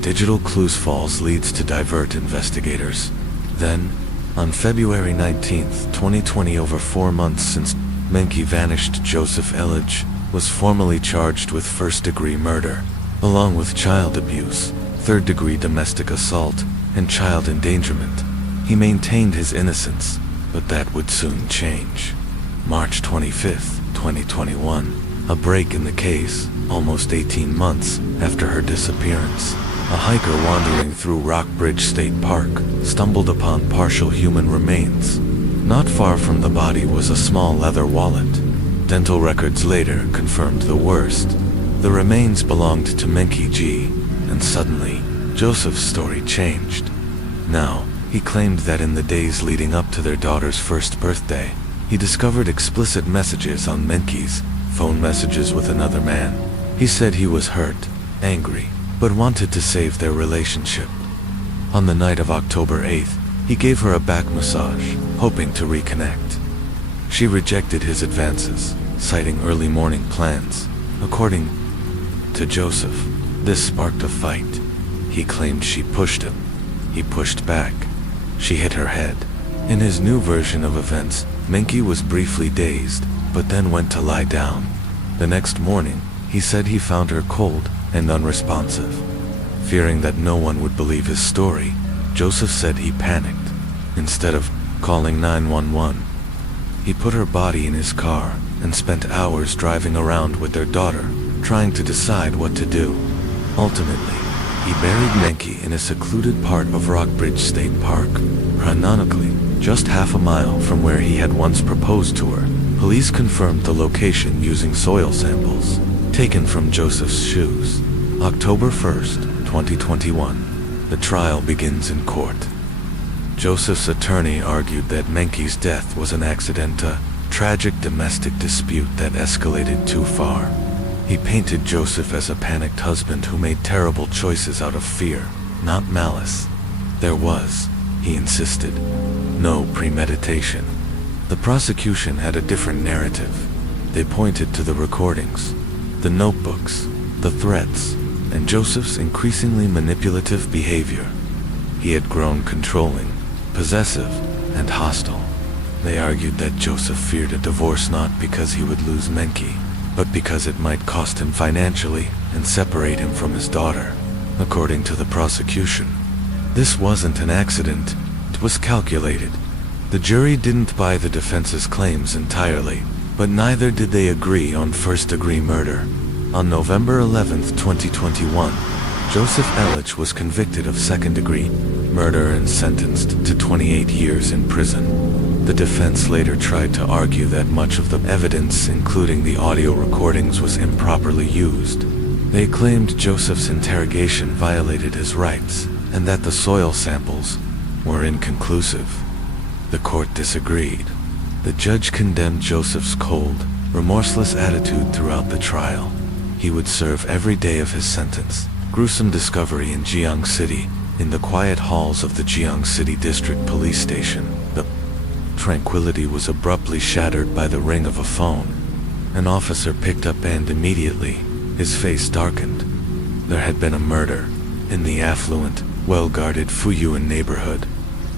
digital clues false leads to divert investigators. Then, on February 19, 2020, over 4 months since Menki vanished, Joseph Elledge was formally charged with first-degree murder, along with child abuse, third-degree domestic assault, and child endangerment. He maintained his innocence, but that would soon change. March 25, 2021, a break in the case, almost 18 months after her disappearance. A hiker wandering through Rockbridge State Park stumbled upon partial human remains. Not far from the body was a small leather wallet. Dental records later confirmed the worst. The remains belonged to Menki G, and suddenly, Joseph's story changed. Now, he claimed that in the days leading up to their daughter's first birthday, he discovered explicit messages on Menki's phone, messages with another man. He said he was hurt, angry, but wanted to save their relationship. On the night of October 8th, he gave her a back massage, hoping to reconnect. She rejected his advances, citing early morning plans. According to Joseph, this sparked a fight. He claimed she pushed him. He pushed back. She hit her head. In his new version of events, Menki was briefly dazed, but then went to lie down. The next morning, he said he found her cold and unresponsive. Fearing that no one would believe his story, Joseph said he panicked. Instead of calling 911, he put her body in his car and spent hours driving around with their daughter, trying to decide what to do. Ultimately, He buried Menke in a secluded part of Rockbridge State Park, ironically, just half a mile from where he had once proposed to her. Police confirmed the location using soil samples taken from Joseph's shoes. October 1st, 2021. The trial begins in court. Joseph's attorney argued that Menke's death was an accident, a tragic domestic dispute that escalated too far. He painted Joseph as a panicked husband who made terrible choices out of fear, not malice. There was, he insisted, no premeditation. The prosecution had a different narrative. They pointed to the recordings, the notebooks, the threats, and Joseph's increasingly manipulative behavior. He had grown controlling, possessive, and hostile. They argued that Joseph feared a divorce not because he would lose Menke, but because it might cost him financially and separate him from his daughter. According to the prosecution, this wasn't an accident, it was calculated. The jury didn't buy the defense's claims entirely, but neither did they agree on first-degree murder. On November 11, 2021, Joseph Ellich was convicted of second-degree murder and sentenced to 28 years in prison. The defense later tried to argue that much of the evidence, including the audio recordings, was improperly used. They claimed Joseph's interrogation violated his rights, and that the soil samples were inconclusive. The court disagreed. The judge condemned Joseph's cold, remorseless attitude throughout the trial. He would serve every day of his sentence. Gruesome discovery in Jiang City, in the quiet halls of the Jiang City District Police Station. The tranquility was abruptly shattered by the ring of a phone. An officer picked up and immediately, his face darkened. There had been a murder in the affluent, well-guarded Fuyuan neighborhood,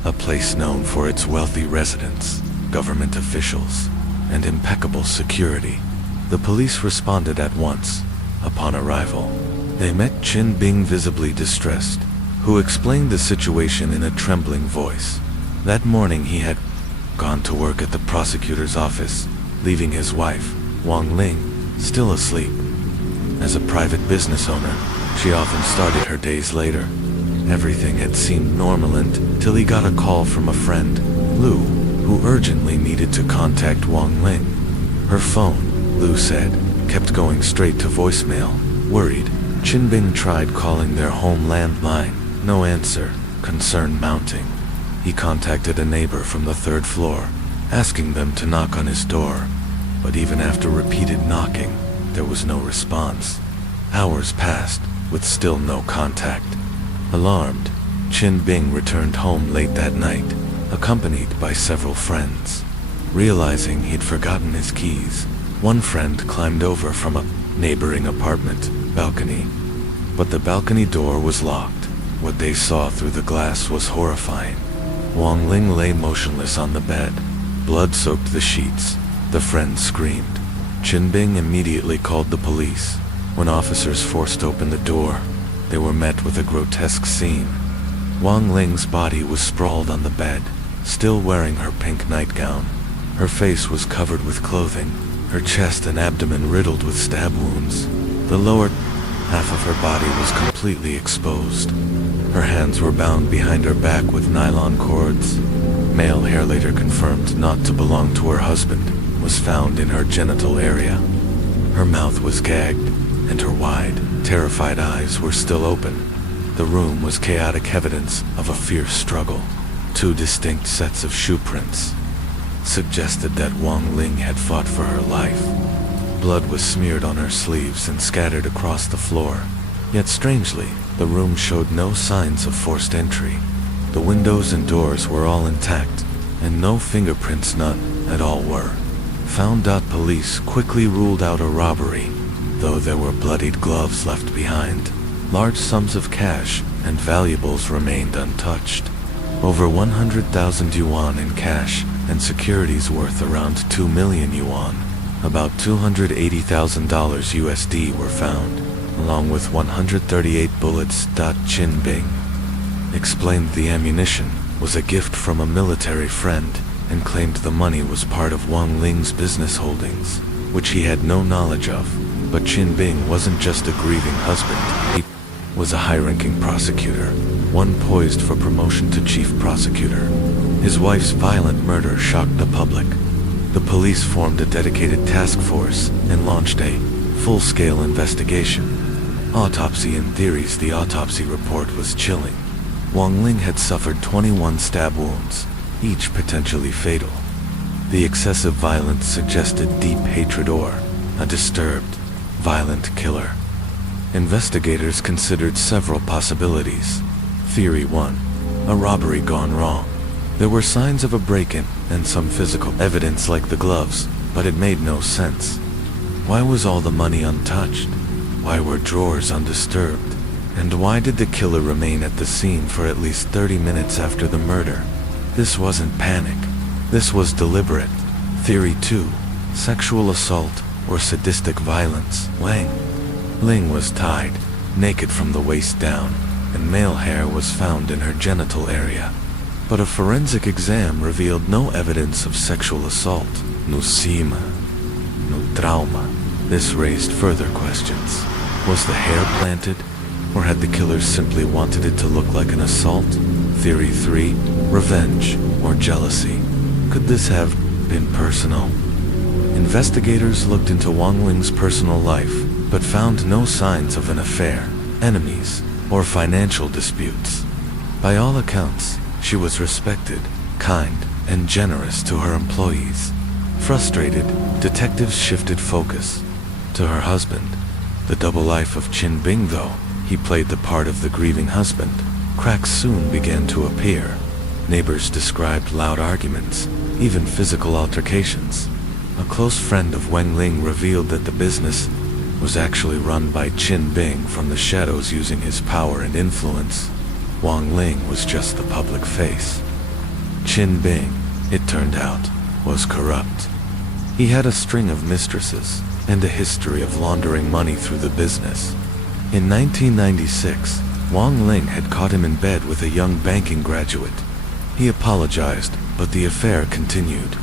a place known for its wealthy residents, government officials, and impeccable security. The police responded at once. Upon arrival, they met Qin Bing, visibly distressed, who explained the situation in a trembling voice. That morning he had gone to work at the prosecutor's office, leaving his wife, Wang Ling, still asleep. As a private business owner, she often started her days later. Everything had seemed normal until he got a call from a friend, Lu, who urgently needed to contact Wang Ling. Her phone, Lu said, kept going straight to voicemail. Worried, Qin Bing tried calling their home landline. No answer, concern mounting. He contacted a neighbor from the third floor, asking them to knock on his door. But even after repeated knocking, there was no response. Hours passed, with still no contact. Alarmed, Qin Bing returned home late that night, accompanied by several friends. Realizing he'd forgotten his keys, one friend climbed over from a neighboring apartment balcony. But the balcony door was locked. What they saw through the glass was horrifying. Wang Ling lay motionless on the bed. Blood soaked the sheets. The friend screamed. Qin Bing immediately called the police. When officers forced open the door, they were met with a grotesque scene. Wang Ling's body was sprawled on the bed, still wearing her pink nightgown. Her face was covered with clothing, her chest and abdomen riddled with stab wounds. The lower half of her body was completely exposed. Her hands were bound behind her back with nylon cords. Male hair, later confirmed not to belong to her husband, was found in her genital area. Her mouth was gagged, and her wide, terrified eyes were still open. The room was chaotic evidence of a fierce struggle. Two distinct sets of shoe prints suggested that Wang Ling had fought for her life. Blood was smeared on her sleeves and scattered across the floor. Yet strangely, the room showed no signs of forced entry. The windows and doors were all intact, and no fingerprints, none at all, were found. Police quickly ruled out a robbery, though there were bloodied gloves left behind. Large sums of cash and valuables remained untouched. Over 100,000 yuan in cash and securities worth around 2 million yuan, about $280,000 USD, were found, along with 138 bullets. Qin Bing explained the ammunition was a gift from a military friend and claimed the money was part of Wang Ling's business holdings, which he had no knowledge of. But Qin Bing wasn't just a grieving husband. He was a high-ranking prosecutor, one poised for promotion to chief prosecutor. His wife's violent murder shocked the public. The police formed a dedicated task force and launched a full-scale investigation. Autopsy and theories. The autopsy report was chilling. Wang Ling had suffered 21 stab wounds, each potentially fatal. The excessive violence suggested deep hatred or a disturbed, violent killer. Investigators considered several possibilities. Theory 1. A robbery gone wrong. There were signs of a break-in and some physical evidence like the gloves, but it made no sense. Why was all the money untouched? Why were drawers undisturbed? And why did the killer remain at the scene for at least 30 minutes after the murder? This wasn't panic. This was deliberate. Theory 2. Sexual assault or sadistic violence. Wang Ling was tied, naked from the waist down, and male hair was found in her genital area. But a forensic exam revealed no evidence of sexual assault. No cima, no trauma. This raised further questions. Was the hair planted, or had the killers simply wanted it to look like an assault? Theory 3. Revenge or jealousy. Could this have been personal? Investigators looked into Wang Ling's personal life, but found no signs of an affair, enemies, or financial disputes. By all accounts, she was respected, kind, and generous to her employees. Frustrated, detectives shifted focus to her husband. The double life of Qin Bing, though he played the part of the grieving husband, cracks soon began to appear. Neighbors described loud arguments, even physical altercations. A close friend of Wang Ling revealed that the business was actually run by Qin Bing from the shadows using his power and influence. Wang Ling was just the public face. Qin Bing, it turned out, was corrupt. He had a string of mistresses and a history of laundering money through the business. In 1996, Wang Ling had caught him in bed with a young banking graduate. He apologized, but the affair continued.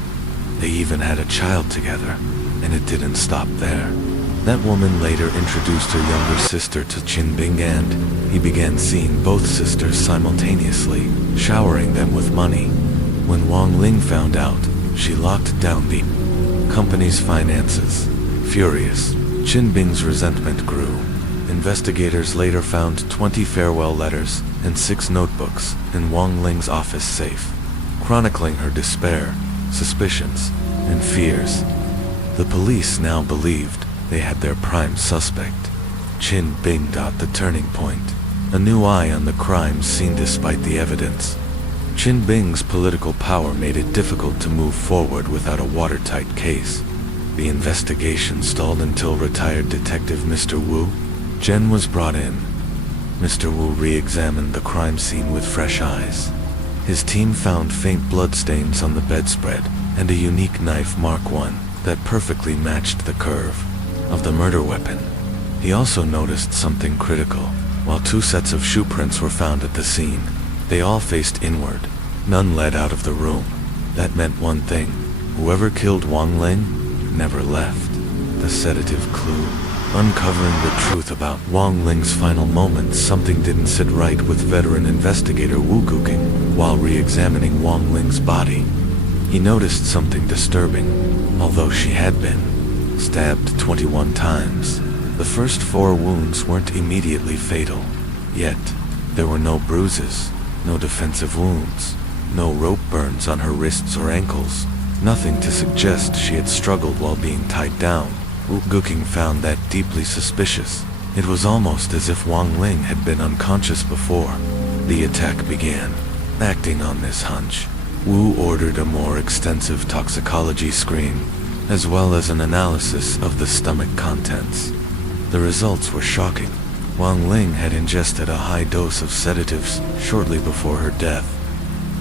They even had a child together, and it didn't stop there. That woman later introduced her younger sister to Qin Bing, and he began seeing both sisters simultaneously, showering them with money. When Wang Ling found out, she locked down the company's finances. Furious, Qin Bing's resentment grew. Investigators later found 20 farewell letters and 6 notebooks in Wang Ling's office safe, chronicling her despair, suspicions, and fears. The police now believed they had their prime suspect. Qin Bing. The turning point. A new eye on the crime scene despite the evidence. Qin Bing's political power made it difficult to move forward without a watertight case. The investigation stalled until retired detective Mr. Wu Zhen was brought in. Mr. Wu re-examined the crime scene with fresh eyes. His team found faint bloodstains on the bedspread and a unique knife Mark 1 that perfectly matched the curve of the murder weapon. He also noticed something critical. While 2 sets of shoe prints were found at the scene, they all faced inward. None led out of the room. That meant one thing. Whoever killed Wang Ling never left. The sedative clue. Uncovering the truth about Wang Ling's final moments, something didn't sit right with veteran investigator Wu Guking. While re-examining Wang Ling's body, he noticed something disturbing. Although she had been stabbed 21 times, the first 4 wounds weren't immediately fatal. Yet, there were no bruises, no defensive wounds, no rope burns on her wrists or ankles, nothing to suggest she had struggled while being tied down. Wu Guking found that deeply suspicious. It was almost as if Wang Ling had been unconscious before the attack began. Acting on this hunch, Wu ordered a more extensive toxicology screen, as well as an analysis of the stomach contents. The results were shocking. Wang Ling had ingested a high dose of sedatives shortly before her death,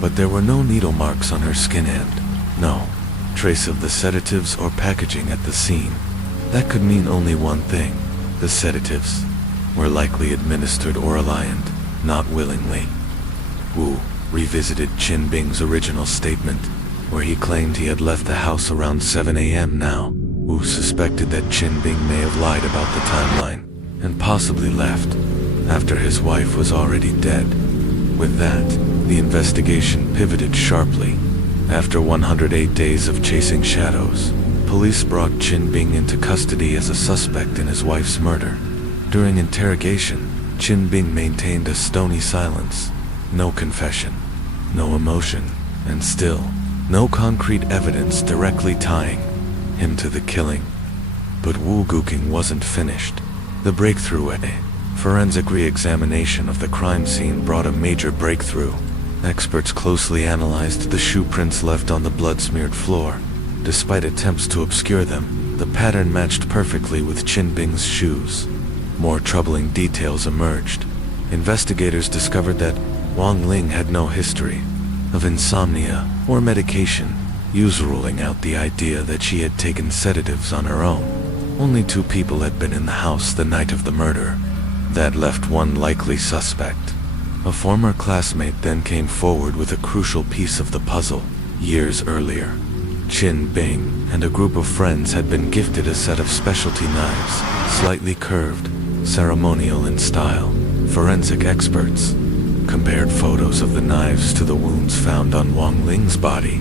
but there were no needle marks on her skin and no trace of the sedatives or packaging at the scene. That could mean only one thing. The sedatives were likely administered orally and not willingly. Wu revisited Qin Bing's original statement, where he claimed he had left the house around 7 a.m. Now, Wu suspected that Qin Bing may have lied about the timeline and possibly left after his wife was already dead. With that, the investigation pivoted sharply. After 108 days of chasing shadows, police brought Qin Bing into custody as a suspect in his wife's murder. During interrogation, Qin Bing maintained a stony silence. No confession, no emotion, and still, no concrete evidence directly tying him to the killing. But Wu Guqing wasn't finished. The breakthrough, a forensic re-examination of the crime scene, brought a major breakthrough. Experts closely analyzed the shoe prints left on the blood-smeared floor. Despite attempts to obscure them, the pattern matched perfectly with Qin Bing's shoes. More troubling details emerged. Investigators discovered that Wang Ling had no history of insomnia or medication use, ruling out the idea that she had taken sedatives on her own. Only 2 people had been in the house the night of the murder. That left one likely suspect. A former classmate then came forward with a crucial piece of the puzzle. Years earlier, Qin Bing and a group of friends had been gifted a set of specialty knives, slightly curved, ceremonial in style. Forensic experts compared photos of the knives to the wounds found on Wang Ling's body.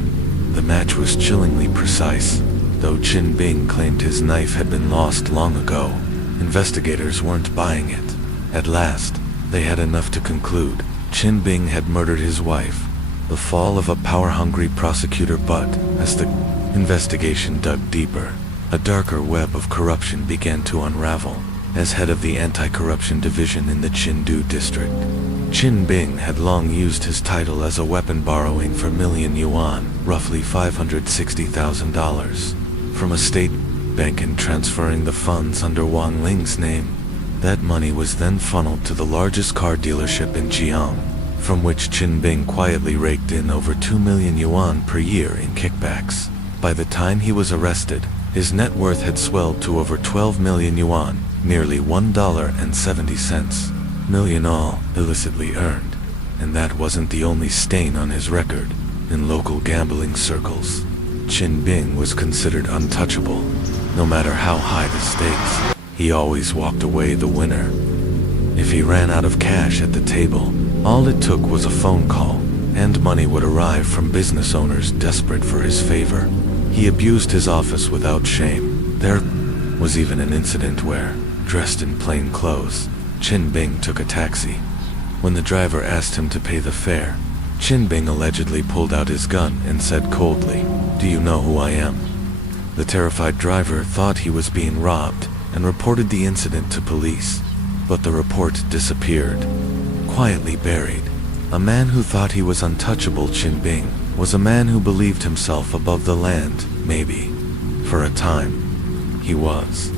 The match was chillingly precise. Though Qin Bing claimed his knife had been lost long ago, investigators weren't buying it. At last, they had enough to conclude Qin Bing had murdered his wife. The fall of a power-hungry prosecutor. But as the investigation dug deeper, a darker web of corruption began to unravel. As head of the anti-corruption division in the Chengdu district, Qin Bing had long used his title as a weapon, borrowing for million yuan, roughly $560,000, from a state bank and transferring the funds under Wang Ling's name. That money was then funneled to the largest car dealership in Jiang, from which Qin Bing quietly raked in over 2 million yuan per year in kickbacks. By the time he was arrested, his net worth had swelled to over 12 million yuan, nearly $1.70 million, all illicitly earned. And that wasn't the only stain on his record. In local gambling circles, Qin Bing was considered untouchable. No matter how high the stakes, he always walked away the winner. If he ran out of cash at the table, all it took was a phone call, and money would arrive from business owners desperate for his favor. He abused his office without shame. There was even an incident where, dressed in plain clothes, Qin Bing took a taxi. When the driver asked him to pay the fare, Qin Bing allegedly pulled out his gun and said coldly, "Do you know who I am?" The terrified driver thought he was being robbed and reported the incident to police, but the report disappeared, quietly buried. A man who thought he was untouchable. Qin Bing was a man who believed himself above the land. Maybe, for a time, he was.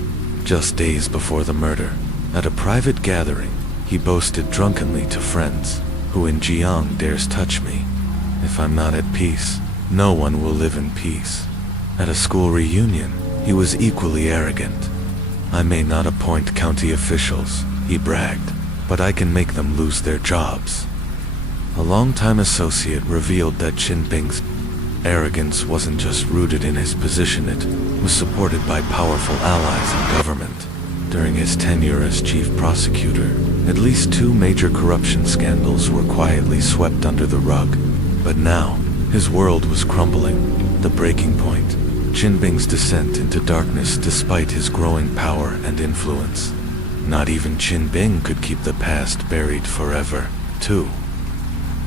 Just days before the murder, at a private gathering, he boasted drunkenly to friends, "Who in Jiang dares touch me? If I'm not at peace, no one will live in peace." At a school reunion, he was equally arrogant. "I may not appoint county officials," he bragged, "but I can make them lose their jobs." A longtime associate revealed that Qin Bing's arrogance wasn't just rooted in his position, it was supported by powerful allies in government. During his tenure as chief prosecutor, at least 2 major corruption scandals were quietly swept under the rug. But now, his world was crumbling. The breaking point: Qin Bing's descent into darkness despite his growing power and influence. Not even Qin Bing could keep the past buried forever. 2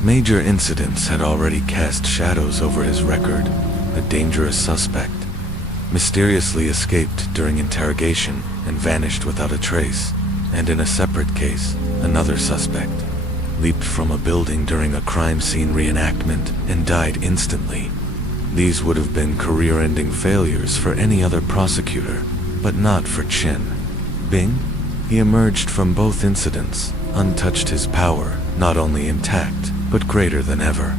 major incidents had already cast shadows over his record. A dangerous suspect mysteriously escaped during interrogation and vanished without a trace. And in a separate case, another suspect leaped from a building during a crime scene reenactment and died instantly. These would have been career-ending failures for any other prosecutor, but not for Qin Bing. He emerged from both incidents, untouched, his power not only intact, but greater than ever.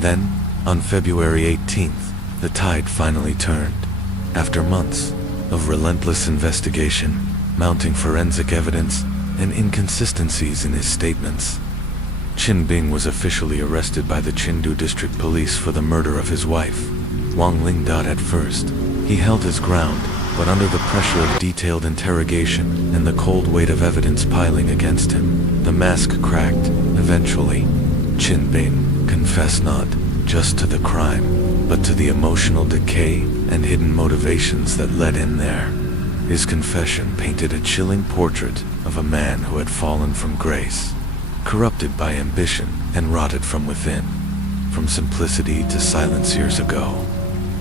Then, on February 18th, the tide finally turned. After months of relentless investigation, mounting forensic evidence, and inconsistencies in his statements, Qin Bing was officially arrested by the Chengdu District Police for the murder of his wife, Wang Ling. At first, he held his ground, but under the pressure of detailed interrogation and the cold weight of evidence piling against him, the mask cracked. Eventually, Chin Bing confessed not just to the crime, but to the emotional decay and hidden motivations that led him there. His confession painted a chilling portrait of a man who had fallen from grace, corrupted by ambition and rotted from within. From simplicity to silence years ago,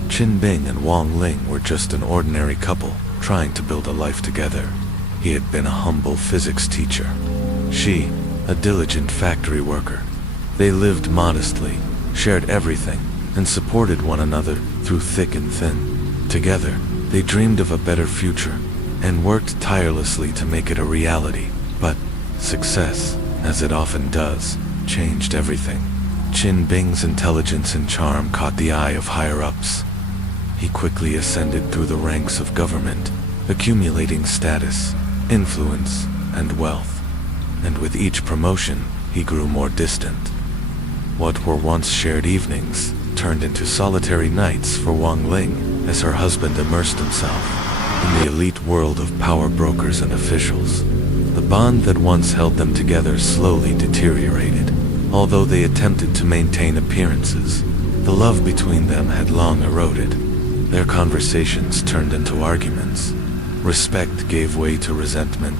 Chin Bing and Wang Ling were just an ordinary couple trying to build a life together. He had been a humble physics teacher, she a diligent factory worker. They lived modestly, shared everything, and supported one another through thick and thin. Together, they dreamed of a better future and worked tirelessly to make it a reality. But success, as it often does, changed everything. Chin Bing's intelligence and charm caught the eye of higher-ups. He quickly ascended through the ranks of government, accumulating status, influence, and wealth. And with each promotion, he grew more distant. What were once shared evenings turned into solitary nights for Wang Ling as her husband immersed himself in the elite world of power brokers and officials. The bond that once held them together slowly deteriorated. Although they attempted to maintain appearances, the love between them had long eroded. Their conversations turned into arguments. Respect gave way to resentment.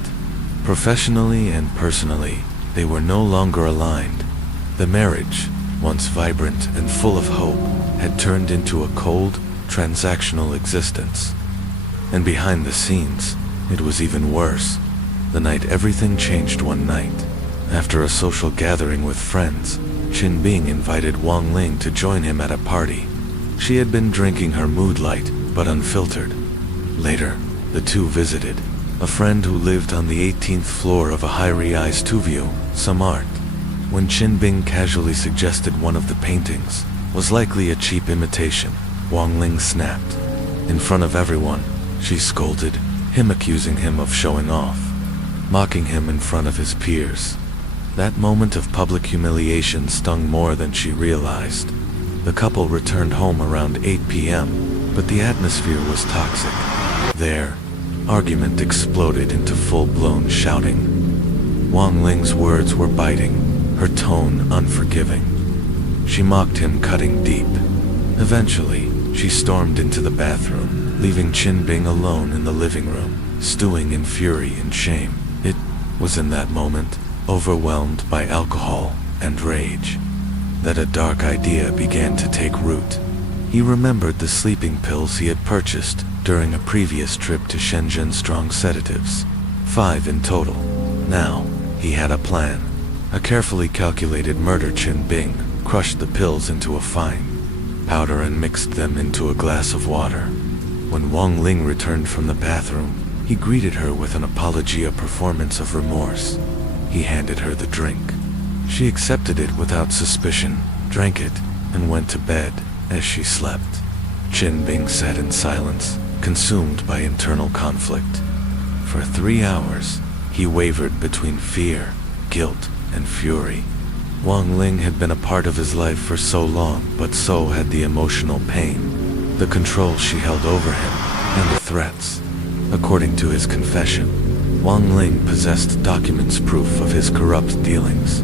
Professionally and personally, they were no longer aligned. The marriage, once vibrant and full of hope, had turned into a cold, transactional existence. And behind the scenes, it was even worse. The night everything changed one night. After a social gathering with friends, Chin Bing invited Wang Ling to join him at a party. She had been drinking her mood light, but unfiltered. Later, the two visited a friend who lived on the 18th floor of a high-rise two-view, some art. When Chin Bing casually suggested one of the paintings was likely a cheap imitation, Wang Ling snapped. In front of everyone, she scolded him, accusing him of showing off, mocking him in front of his peers. That moment of public humiliation stung more than she realized. The couple returned home around 8 p.m., but the atmosphere was toxic. Their argument exploded into full-blown shouting. Wang Ling's words were biting, her tone unforgiving. She mocked him, cutting deep. Eventually, she stormed into the bathroom, leaving Chin Bing alone in the living room, stewing in fury and shame. It was in that moment, overwhelmed by alcohol and rage, that a dark idea began to take root. He remembered the sleeping pills he had purchased during a previous trip to Shenzhen. Strong sedatives, 5 in total. Now, he had a plan. A carefully calculated murder. Chin Bing crushed the pills into a fine powder and mixed them into a glass of water. When Wang Ling returned from the bathroom, he greeted her with an apology, a performance of remorse. He handed her the drink. She accepted it without suspicion, drank it, and went to bed. As she slept, Chin Bing sat in silence, consumed by internal conflict. For 3 hours, he wavered between fear, guilt, and fury. Wang Ling had been a part of his life for so long, but so had the emotional pain, the control she held over him, and the threats. According to his confession, Wang Ling possessed documents proof of his corrupt dealings.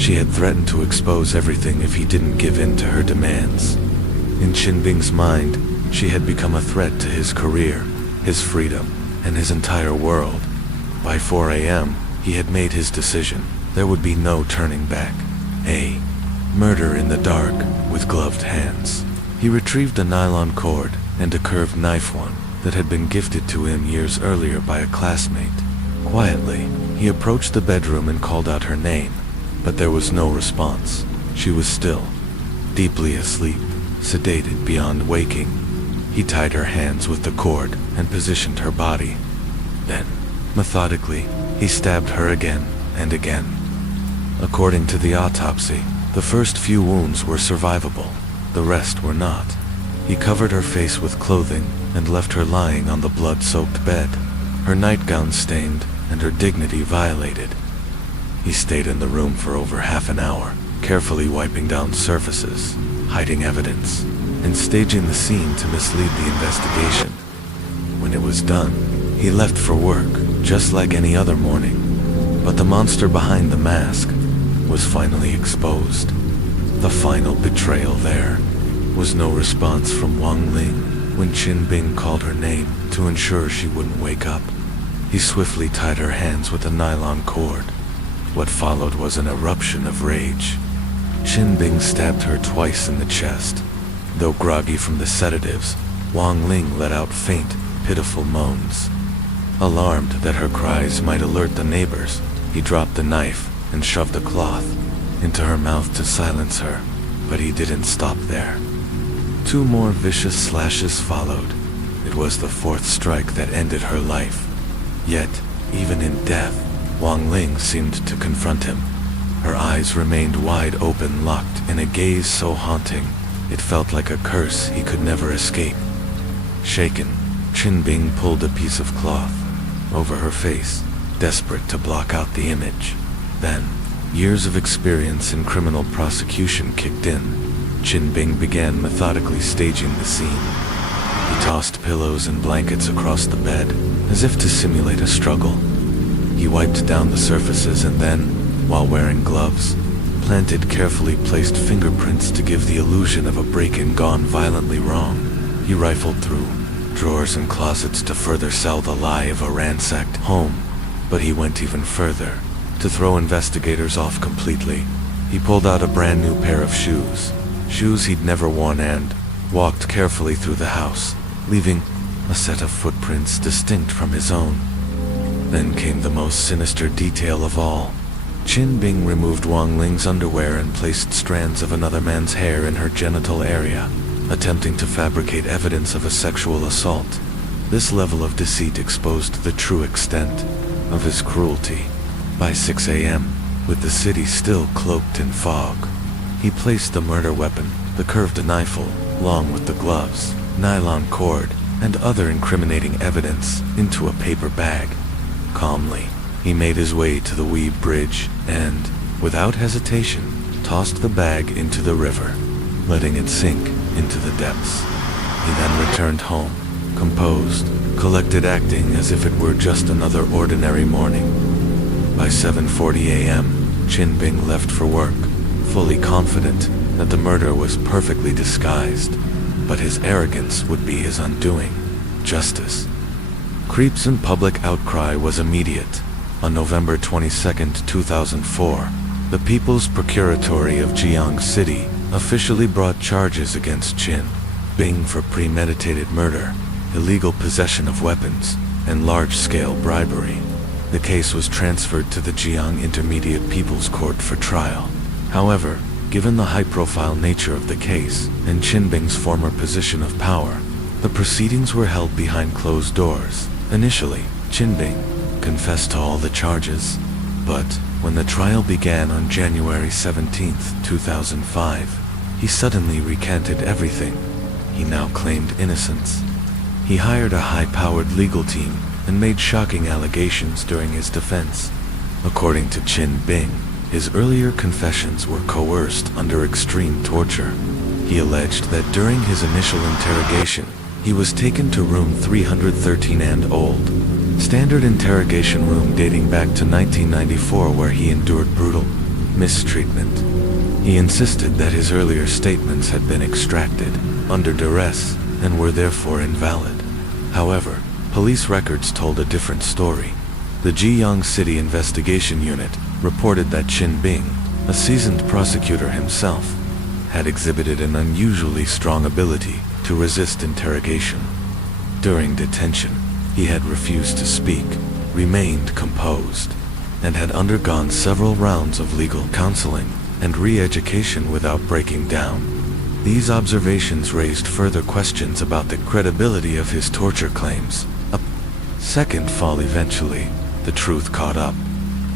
She had threatened to expose everything if he didn't give in to her demands. In Chin Bing's mind, she had become a threat to his career, his freedom, and his entire world. By 4 a.m., he had made his decision. There would be no turning back. A murder in the dark, with gloved hands. He retrieved a nylon cord and a curved knife, one that had been gifted to him years earlier by a classmate. Quietly, he approached the bedroom and called out her name, but there was no response. She was still, deeply asleep, sedated beyond waking. He tied her hands with the cord and positioned her body. Then, methodically, he stabbed her again and again. According to the autopsy, the first few wounds were survivable, the rest were not. He covered her face with clothing and left her lying on the blood-soaked bed, her nightgown stained and her dignity violated. He stayed in the room for over half an hour, carefully wiping down surfaces, hiding evidence, and staging the scene to mislead the investigation. When it was done, he left for work, just like any other morning. But the monster behind the mask was finally exposed. The final betrayal there was no response from Wang Ling when Qin Bing called her name to ensure she wouldn't wake up. He swiftly tied her hands with a nylon cord. What followed was an eruption of rage. Qin Bing stabbed her twice in the chest. Though groggy from the sedatives, Wang Ling let out faint, pitiful moans. Alarmed that her cries might alert the neighbors, he dropped the knife and shoved a cloth into her mouth to silence her, but he didn't stop there. 2 more vicious slashes followed. It was the 4th strike that ended her life. Yet, even in death, Wang Ling seemed to confront him. Her eyes remained wide open, locked in a gaze so haunting, it felt like a curse he could never escape. Shaken, Qin Bing pulled a piece of cloth over her face, desperate to block out the image. Then, years of experience in criminal prosecution kicked in. Qin Bing began methodically staging the scene. He tossed pillows and blankets across the bed, as if to simulate a struggle. He wiped down the surfaces and then, while wearing gloves, planted carefully placed fingerprints to give the illusion of a break-in gone violently wrong. He rifled through drawers and closets to further sell the lie of a ransacked home, but he went even further. To throw investigators off completely, he pulled out a brand new pair of shoes he'd never worn, and walked carefully through the house, leaving a set of footprints distinct from his own. Then came the most sinister detail of all. Qin Bing removed Wang Ling's underwear and placed strands of another man's hair in her genital area, attempting to fabricate evidence of a sexual assault. This level of deceit exposed the true extent of his cruelty. By 6 a.m., with the city still cloaked in fog, he placed the murder weapon, the curved knife, along with the gloves, nylon cord, and other incriminating evidence, into a paper bag. Calmly, he made his way to the Weeb Bridge and, without hesitation, tossed the bag into the river, letting it sink into the depths. He then returned home, composed, collected, acting as if it were just another ordinary morning. By 7:40 a.m., Qin Bing left for work, fully confident that the murder was perfectly disguised, but his arrogance would be his undoing. Justice. Creeps and public outcry was immediate. On November 22, 2004, the People's Procuratory of Jiang City officially brought charges against Qin Bing for premeditated murder, illegal possession of weapons, and large-scale bribery. The case was transferred to the Jiang Intermediate People's Court for trial. However, given the high-profile nature of the case and Qin Bing's former position of power, the proceedings were held behind closed doors. Initially, Qin Bing confessed to all the charges, but when the trial began on January 17, 2005, he suddenly recanted everything. He now claimed innocence. He hired a high-powered legal team and made shocking allegations during his defense. According to Qin Bing, his earlier confessions were coerced under extreme torture. He alleged that during his initial interrogation, he was taken to room 313 and old, standard interrogation room dating back to 1994, where he endured brutal mistreatment. He insisted that his earlier statements had been extracted under duress and were therefore invalid. However, police records told a different story. The Jiang City Investigation Unit reported that Qin Bing, a seasoned prosecutor himself, had exhibited an unusually strong ability to resist interrogation. During detention, he had refused to speak, remained composed, and had undergone several rounds of legal counseling and re-education without breaking down. These observations raised further questions about the credibility of his torture claims. A second fall eventually, the truth caught up.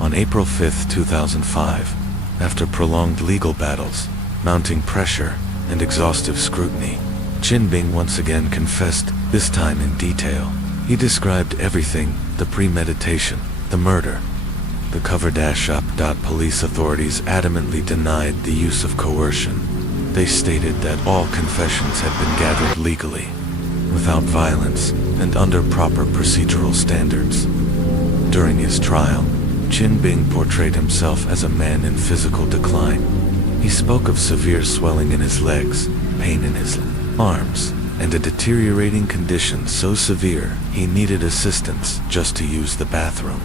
On April 5, 2005, after prolonged legal battles, mounting pressure, and exhaustive scrutiny, Qin Bing once again confessed, this time in detail. He described everything: the premeditation, the murder, the cover-up. Police authorities adamantly denied the use of coercion. They stated that all confessions had been gathered legally. without violence, and under proper procedural standards. During his trial, Qin Bing portrayed himself as a man in physical decline. He spoke of severe swelling in his legs, pain in his arms, and a deteriorating condition so severe he needed assistance just to use the bathroom.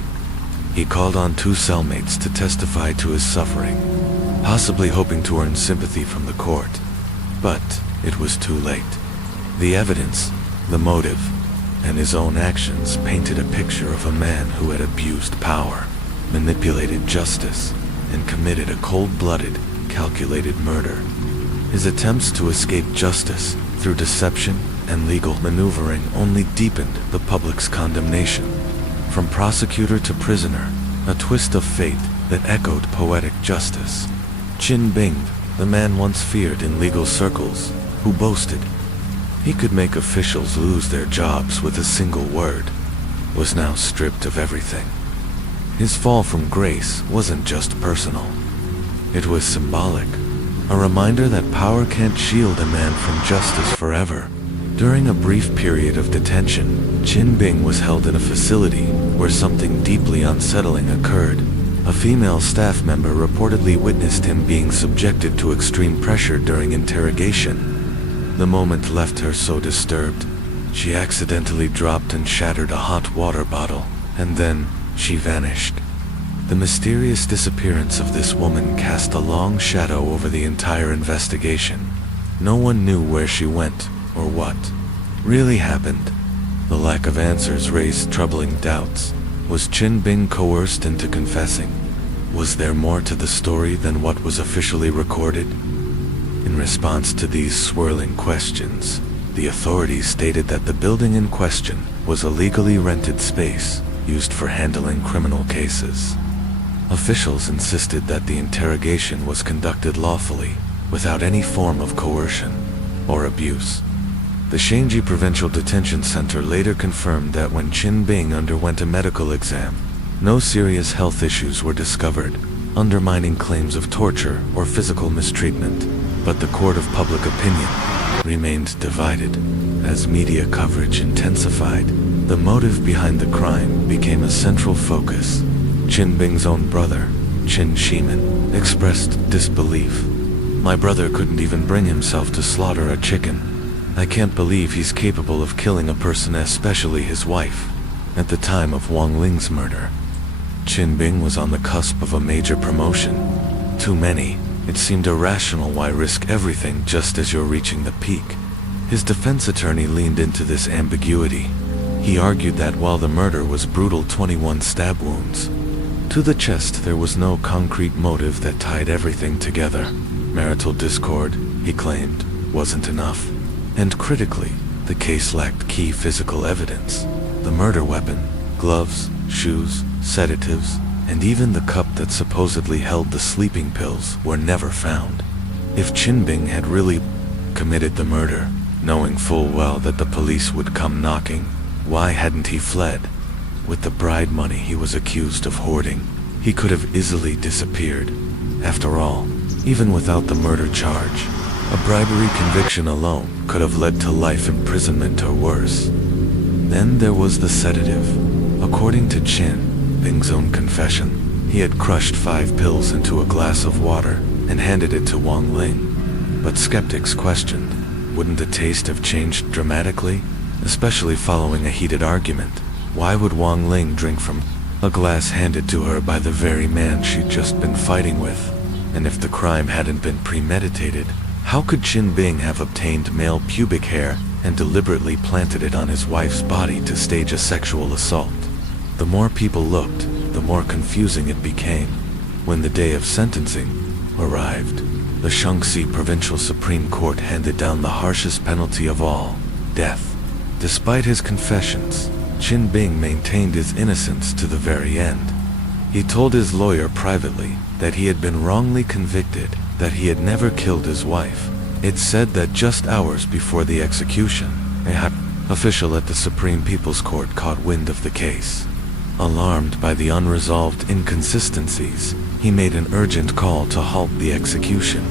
He called on 2 cellmates to testify to his suffering, possibly hoping to earn sympathy from the court. But it was too late. The evidence, the motive, and his own actions painted a picture of a man who had abused power, manipulated justice, and committed a cold-blooded, calculated murder. His attempts to escape justice through deception and legal maneuvering only deepened the public's condemnation. From prosecutor to prisoner, a twist of fate that echoed poetic justice. Qin Bing, the man once feared in legal circles, who boasted he could make officials lose their jobs with a single word, was now stripped of everything. His fall from grace wasn't just personal. It was symbolic, a reminder that power can't shield a man from justice forever. During a brief period of detention, Qin Bing was held in a facility where something deeply unsettling occurred. A female staff member reportedly witnessed him being subjected to extreme pressure during interrogation. The moment left her so disturbed, she accidentally dropped and shattered a hot water bottle, and then she vanished. The mysterious disappearance of this woman cast a long shadow over the entire investigation. No one knew where she went or what really happened. The lack of answers raised troubling doubts. Was Qin Bing coerced into confessing? Was there more to the story than what was officially recorded? In response to these swirling questions, the authorities stated that the building in question was a legally rented space used for handling criminal cases. Officials insisted that the interrogation was conducted lawfully, without any form of coercion or abuse. The Shanji Provincial Detention Center later confirmed that when Qin Bing underwent a medical exam, no serious health issues were discovered, undermining claims of torture or physical mistreatment. But the court of public opinion remained divided. As media coverage intensified, the motive behind the crime became a central focus. Qin Bing's own brother, Qin Shimin, expressed disbelief. "My brother couldn't even bring himself to slaughter a chicken. I can't believe he's capable of killing a person, especially his wife." At the time of Wang Ling's murder, Qin Bing was on the cusp of a major promotion. To many, it seemed irrational. Why risk everything just as you're reaching the peak? His defense attorney leaned into this ambiguity. He argued that while the murder was brutal, 21 stab wounds to the chest, there was no concrete motive that tied everything together. Marital discord, he claimed, wasn't enough. And critically, the case lacked key physical evidence. The murder weapon, gloves, shoes, sedatives, and even the cup that supposedly held the sleeping pills were never found. If Qin Bing had really committed the murder, knowing full well that the police would come knocking, why hadn't he fled? With the bribe money he was accused of hoarding, he could have easily disappeared. After all, even without the murder charge, a bribery conviction alone could have led to life imprisonment or worse. Then there was the sedative. According to Qin Bing's own confession, he had crushed 5 pills into a glass of water and handed it to Wang Ling. But skeptics questioned, wouldn't the taste have changed dramatically, especially following a heated argument? Why would Wang Ling drink from a glass handed to her by the very man she'd just been fighting with? And if the crime hadn't been premeditated, how could Qin Bing have obtained male pubic hair and deliberately planted it on his wife's body to stage a sexual assault? The more people looked, the more confusing it became. When the day of sentencing arrived, the Shaanxi Provincial Supreme Court handed down the harshest penalty of all, death. Despite his confessions, Qin Bing maintained his innocence to the very end. He told his lawyer privately that he had been wrongly convicted, that he had never killed his wife. It's said that just hours before the execution, a high official at the Supreme People's Court caught wind of the case. Alarmed by the unresolved inconsistencies, he made an urgent call to halt the execution,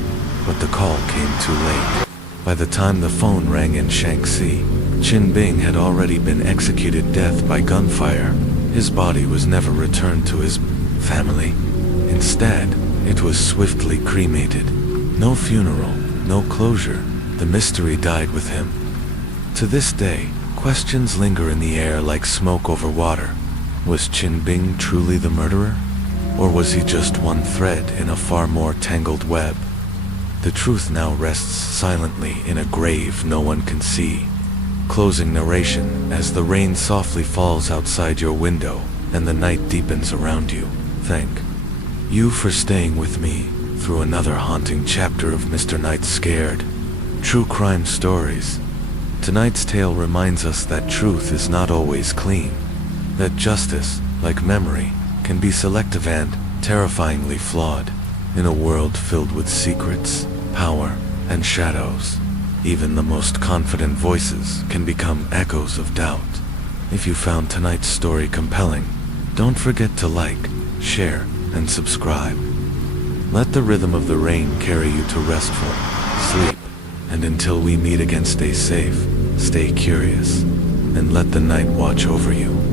but the call came too late. By the time the phone rang in Shaanxi, Qin Bing had already been executed death by gunfire. His body was never returned to his family. Instead, it was swiftly cremated. No funeral, no closure. The mystery died with him. To this day, questions linger in the air like smoke over water. Was Qin Bing truly the murderer? Or was he just one thread in a far more tangled web? The truth now rests silently in a grave no one can see. Closing narration as the rain softly falls outside your window and the night deepens around you. Thank you for staying with me through another haunting chapter of Mr. Night Scared True Crime Stories. Tonight's tale reminds us that truth is not always clean, that justice, like memory, can be selective and terrifyingly flawed. In a world filled with secrets, power, and shadows, even the most confident voices can become echoes of doubt. If you found tonight's story compelling, don't forget to like, share, and subscribe. Let the rhythm of the rain carry you to restful sleep, and until we meet again, stay safe, stay curious, and let the night watch over you.